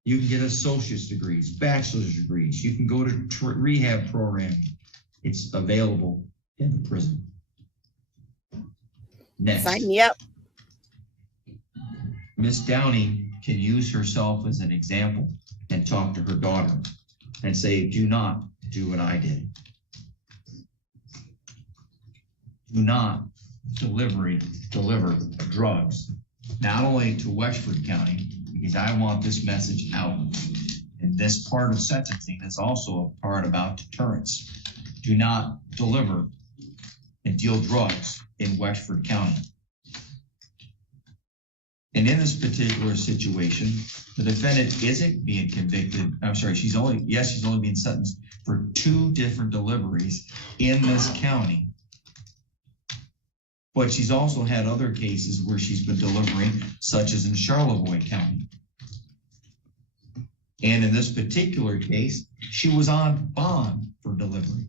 You can get associate's degrees, bachelor's degrees. You can go to rehab programming. It's available in the prison. Next. Sign me up. Miss Downey can use herself as an example and talk to her daughter and say, do not do what I did. Do not deliver drugs, not only to Wexford County, because I want this message out. And this part of sentencing is also a part about deterrence. Do not deliver and deal drugs in Wexford County. And in this particular situation, the defendant isn't being convicted. I'm sorry, she's only being sentenced for 2 different deliveries in this county. But she's also had other cases where she's been delivering, such as in Charlevoix County. And in this particular case, she was on bond for delivery.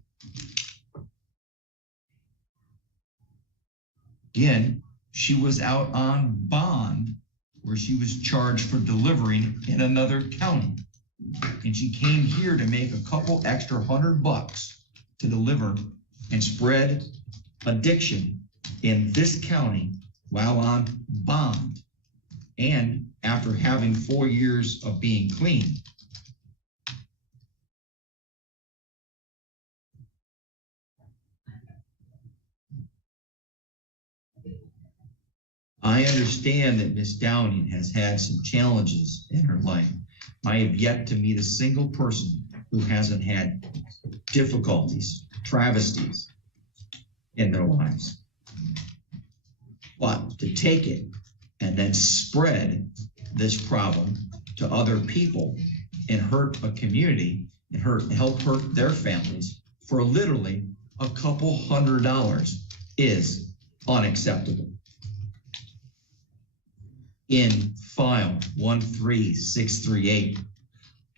Again, she was out on bond where she was charged for delivering in another county. And she came here to make a couple extra $100 to deliver and spread addiction in this county while on bond and after having 4 years of being clean. I understand that Miss Downey has had some challenges in her life. I have yet to meet a single person who hasn't had difficulties, travesties in their lives. But to take it and then spread this problem to other people and hurt a community and help hurt their families for literally a couple $100 is unacceptable. In file 13638,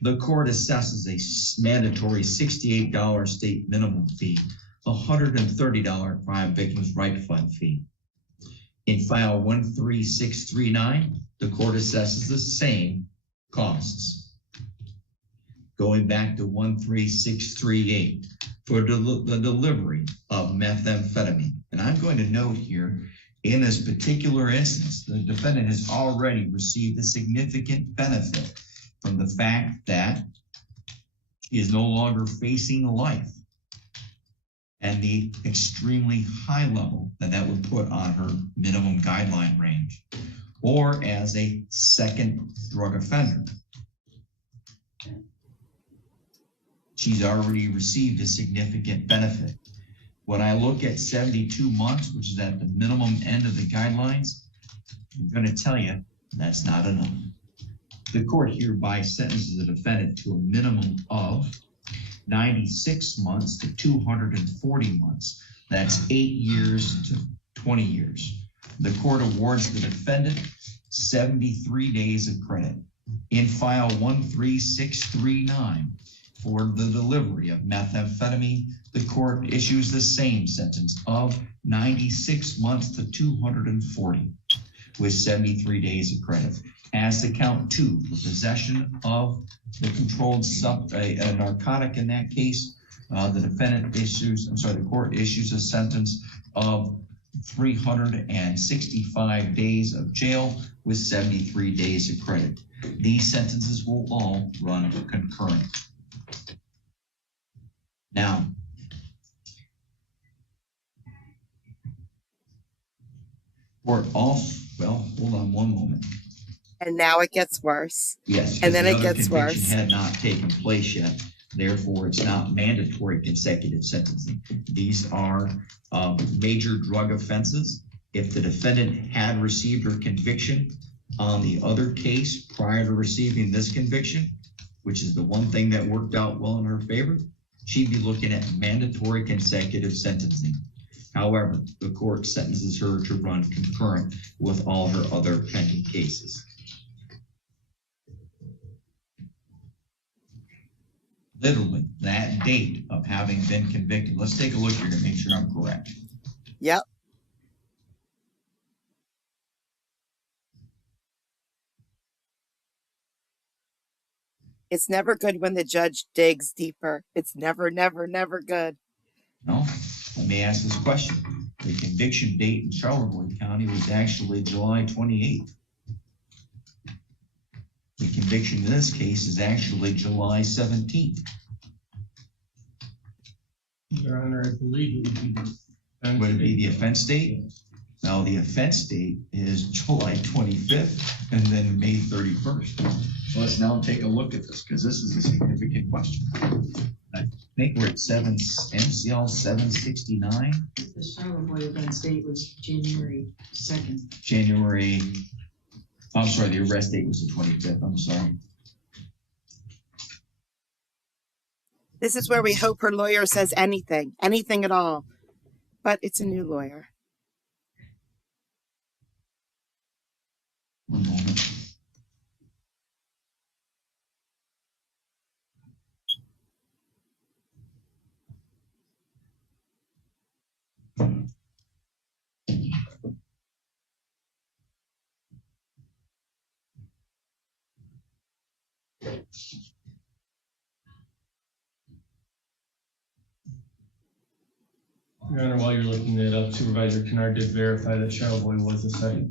the court assesses a mandatory $68 state minimum fee, $130 crime victims' right fund fee. In file 13639, the court assesses the same costs. Going back to 13638, for the delivery of methamphetamine. And I'm going to note here, in this particular instance, the defendant has already received a significant benefit from the fact that he is no longer facing life and the extremely high level that would put on her minimum guideline range, or as a second drug offender. She's already received a significant benefit. When I look at 72 months, which is at the minimum end of the guidelines, I'm going to tell you that's not enough. The court hereby sentences the defendant to a minimum of 96 months to 240 months. That's 8 years to 20 years. The court awards the defendant 73 days of credit. In file 13639, for the delivery of methamphetamine, the court issues the same sentence of 96 months to 240 with 73 days of credit. As to count 2, the possession of the controlled a narcotic in that case, the court issues a sentence of 365 days of jail with 73 days of credit. These sentences will all run concurrent. Now, hold on one moment. And now it gets worse. Yes, and then the it other gets conviction worse. had not taken place yet. Therefore, it's not mandatory consecutive sentencing. These are major drug offenses. If the defendant had received her conviction on the other case prior to receiving this conviction, which is the one thing that worked out well in her favor, she'd be looking at mandatory consecutive sentencing. However, the court sentences her to run concurrent with all her other pending cases. Literally, that date of having been convicted. Let's take a look here to make sure I'm correct. Yep. It's never good when the judge digs deeper. It's never, never, never good. No, let me ask this question. The conviction date in Charlevoix County was actually July 28th. The conviction in this case is actually July 17th. Your Honor, I believe it would be the offense. Would it be the offense date? No, the offense date is July 25th and then May 31st. So let's now take a look at this because this is a significant question. I think we're at MCL 769. The Charlevoix offense date was January 2nd. I'm sorry, the arrest date was the 25th. I'm sorry. This is where we hope her lawyer says anything at all. But it's a new lawyer. One moment. looking it up, Supervisor Kennard did verify that Charlevoix was the site.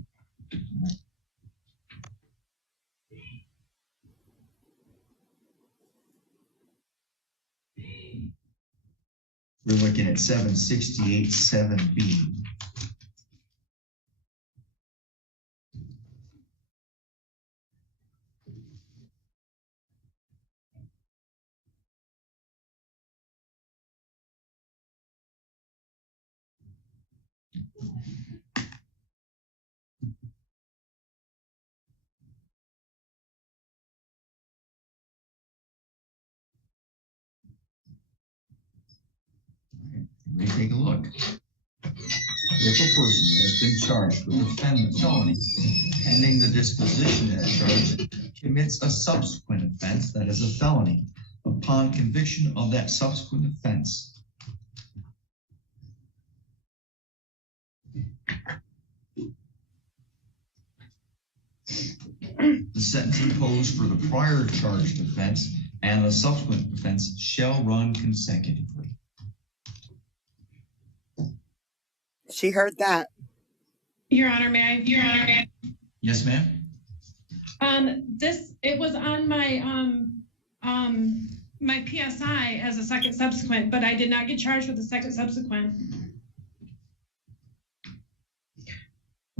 We're looking at 768 7B. Let me take a look. If a person has been charged with a felony, pending the disposition of that charge, commits a subsequent offense that is a felony, upon conviction of that subsequent offense, the sentence imposed for the prior charged offense and the subsequent offense shall run consecutively. She heard that. Your Honor, may I? Yes, ma'am. It was on my PSI as a second subsequent, but I did not get charged with a second subsequent.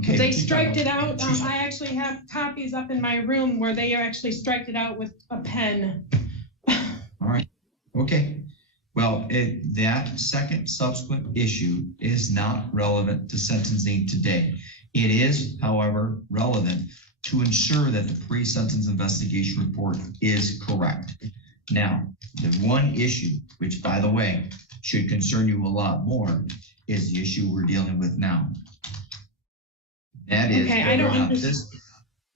Okay. They striked it out. I actually have copies up in my room where they actually striked it out with a pen. All right. Okay. Well, that second subsequent issue is not relevant to sentencing today. It is, however, relevant to ensure that the pre-sentence investigation report is correct. Now, the one issue, which by the way, should concern you a lot more, is the issue we're dealing with now. That is, okay, I don't understand.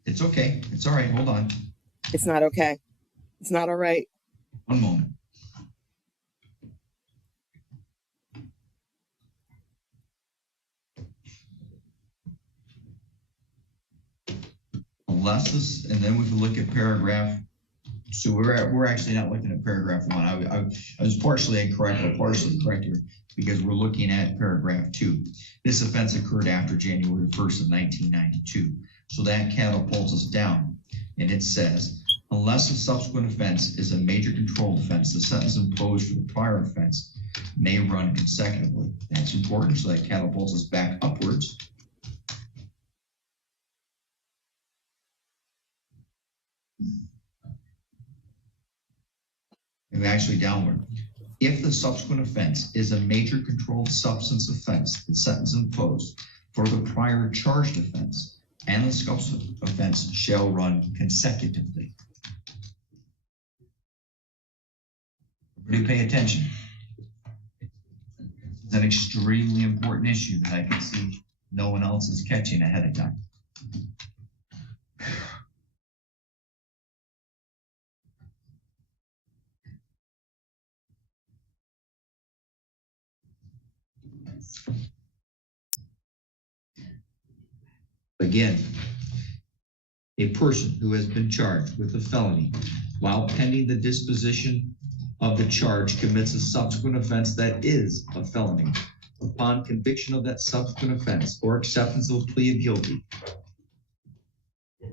It's okay. It's all right. Hold on. It's not okay. It's not all right. One moment. Unless this, and then we can look at paragraph. So we're actually not looking at paragraph 1. I was partially incorrect or partially correct here because we're looking at paragraph 2. This offense occurred after January 1st of 1992. So that catapults us down, and it says, unless a subsequent offense is a major controlled offense, the sentence imposed for the prior offense may run consecutively. That's important, so that catapults us back upwards. And actually downward. If the subsequent offense is a major controlled substance offense, the sentence imposed for the prior charged offense and the subsequent offense shall run consecutively. Everybody pay attention. It's an extremely important issue that I can see no one else is catching ahead of time. Again, a person who has been charged with a felony while pending the disposition of the charge commits a subsequent offense that is a felony. Upon conviction of that subsequent offense or acceptance of a plea of guilty,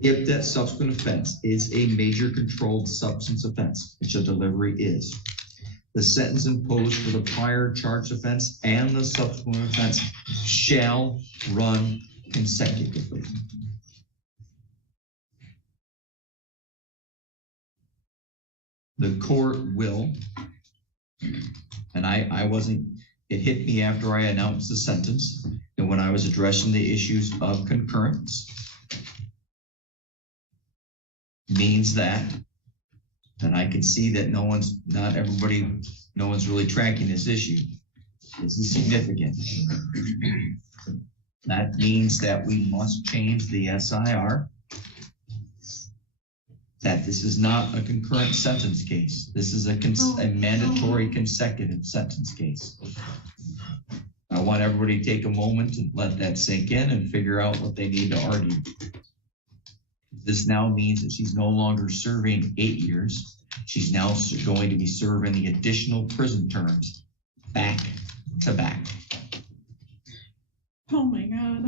if that subsequent offense is a major controlled substance offense, which a delivery is, the sentence imposed for the prior charged offense and the subsequent offense shall run consecutively. The court will, and I wasn't, it hit me after I announced the sentence and when I was addressing the issues of concurrence, means that, and I can see that no one's really tracking this issue. This is significant. That means that we must change the SIR, that this is not a concurrent sentence case. This is a mandatory consecutive sentence case. I want everybody to take a moment and let that sink in and figure out what they need to argue. This now means that she's no longer serving 8 years. She's now going to be serving the additional prison terms back to back. Oh my God.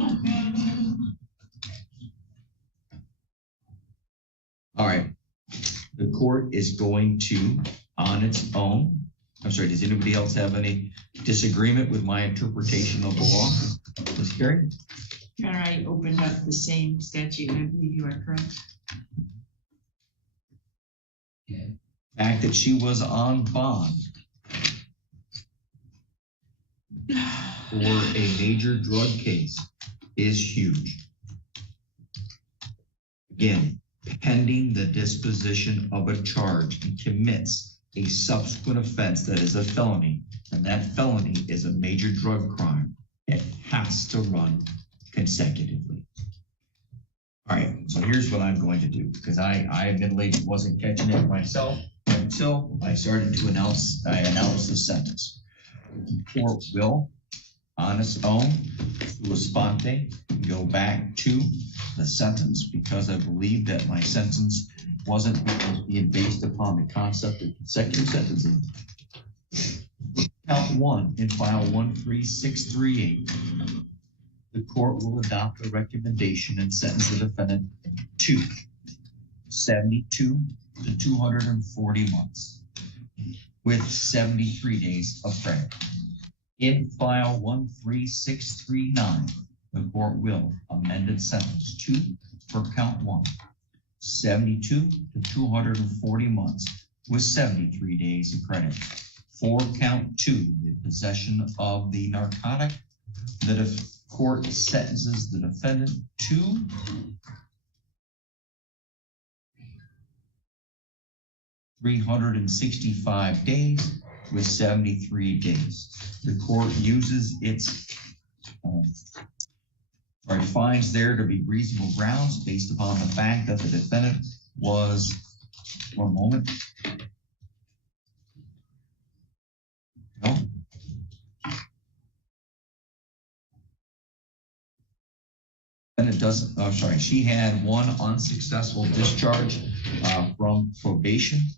All right. The court is going to, on its own, I'm sorry, does anybody else have any disagreement with my interpretation of the law? Ms. Carey? Your Honor, I opened up the same statute, and I believe you are correct. The fact that she was on bond for a major drug case is huge. Again, pending the disposition of a charge and commits a subsequent offense that is a felony, and that felony is a major drug crime, it has to run consecutively. All right, so here's what I'm going to do, because I admittedly wasn't catching it myself until I started to announce the sentence. The court will, on its own, sua sponte, go back to the sentence, because I believe that my sentence wasn't being based upon the concept of consecutive sentencing. Count 1 in file 13638. The court will adopt a recommendation and sentence the defendant to 72 to 240 months with 73 days of credit. In file 13639, the court will amend its sentence to, for count 1, 72 to 240 months with 73 days of credit. For count 2, the possession of the narcotic, the court sentences the defendant to 365 days with 73 days. The court uses its finds there to be reasonable grounds based upon the fact that the defendant was, one moment. No. And it doesn't, I'm sorry, she had one unsuccessful discharge from probation.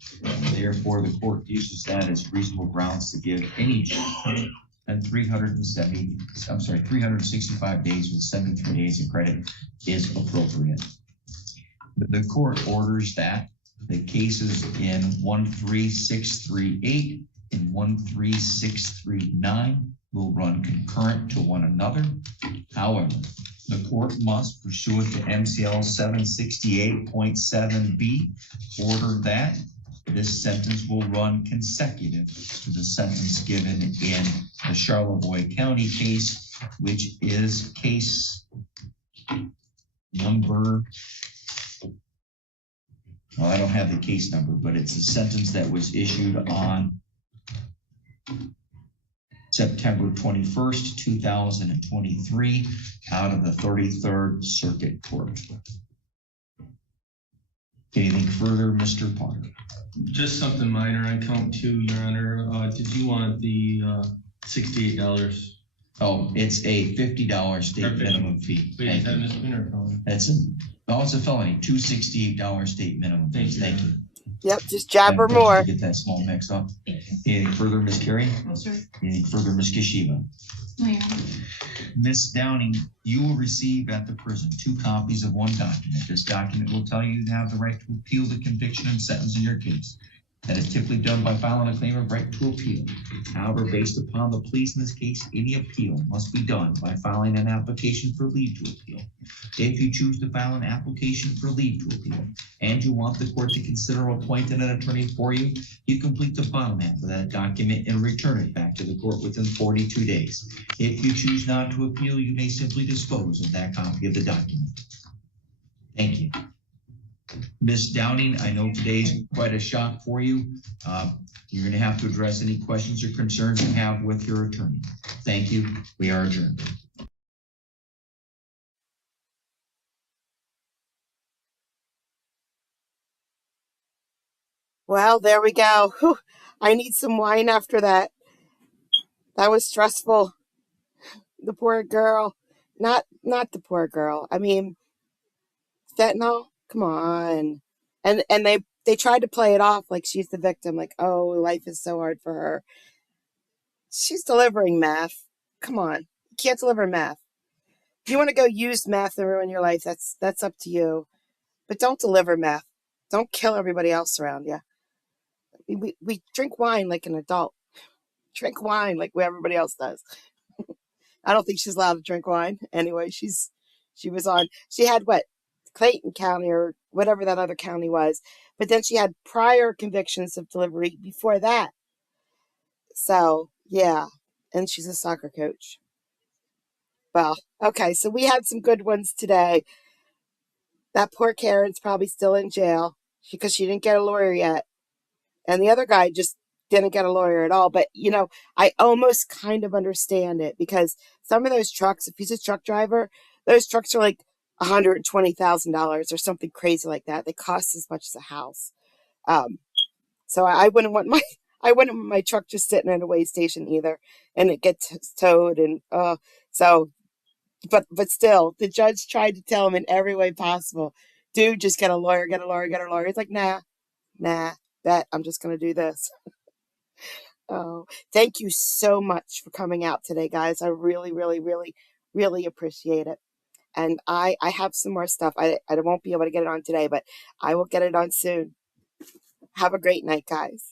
Therefore, the court uses that as reasonable grounds to give any judge and 365 days with 73 days of credit is appropriate. The court orders that the cases in 13638 and 13639 will run concurrent to one another. However, the court must, pursuant to MCL 768.7b, order that this sentence will run consecutive to the sentence given in the Charlevoix County case, which is case number, well, I don't have the case number, but it's a sentence that was issued on September 21st, 2023, out of the 33rd Circuit Court. Anything further, Mr. Potter? Just something minor on count 2, Your Honor. Did you want the $68? Oh, it's a $50 state minimum fee. Wait, is that a misdemeanor or felony? It's a felony, $268 state minimum fees. Thank you. Yep, just jabber more. To get that small mix up. Anything further, Ms. Carey? No, sir. Anything further, Ms. Kishiba? No, Your Honor. Ms. Downing, you will receive at the prison 2 copies of one document. This document will tell you have the right to appeal the conviction and sentence in your case. That is typically done by filing a claim of right to appeal. However, based upon the pleas in this case, any appeal must be done by filing an application for leave to appeal. If you choose to file an application for leave to appeal and you want the court to consider appointing an attorney for you, you complete the bottom half of that document and return it back to the court within 42 days. If you choose not to appeal, you may simply dispose of that copy of the document. Thank you. Ms. Downing, I know today's quite a shock for you. You're going to have to address any questions or concerns you have with your attorney. Thank you. We are adjourned. Well, there we go. Whew. I need some wine after that. That was stressful. The poor girl. Not the poor girl. I mean, fentanyl. Come on. And they tried to play it off like she's the victim, like, oh, life is so hard for her. She's delivering meth. Come on. You can't deliver meth. If you want to go use meth and ruin your life, that's up to you. But don't deliver meth. Don't kill everybody else around you. We drink wine like an adult. Drink wine like everybody else does. I don't think she's allowed to drink wine. Anyway, she had what? Clayton County or whatever that other county was. But then she had prior convictions of delivery before that. So, yeah. And she's a soccer coach. Well, okay. So we had some good ones today. That poor Karen's probably still in jail because she didn't get a lawyer yet. And the other guy just didn't get a lawyer at all. But, I almost kind of understand it because some of those trucks, if he's a truck driver, those trucks are like $120,000 or something crazy like that. They cost as much as a house. So I wouldn't want my truck just sitting at a weigh station either, and it gets towed. And but still, the judge tried to tell him in every way possible, dude, just get a lawyer, get a lawyer, get a lawyer. He's like, nah, bet I'm just gonna do this. Oh, thank you so much for coming out today, guys. I really, really, really, really appreciate it. And I have some more stuff. I won't be able to get it on today, but I will get it on soon. Have a great night, guys.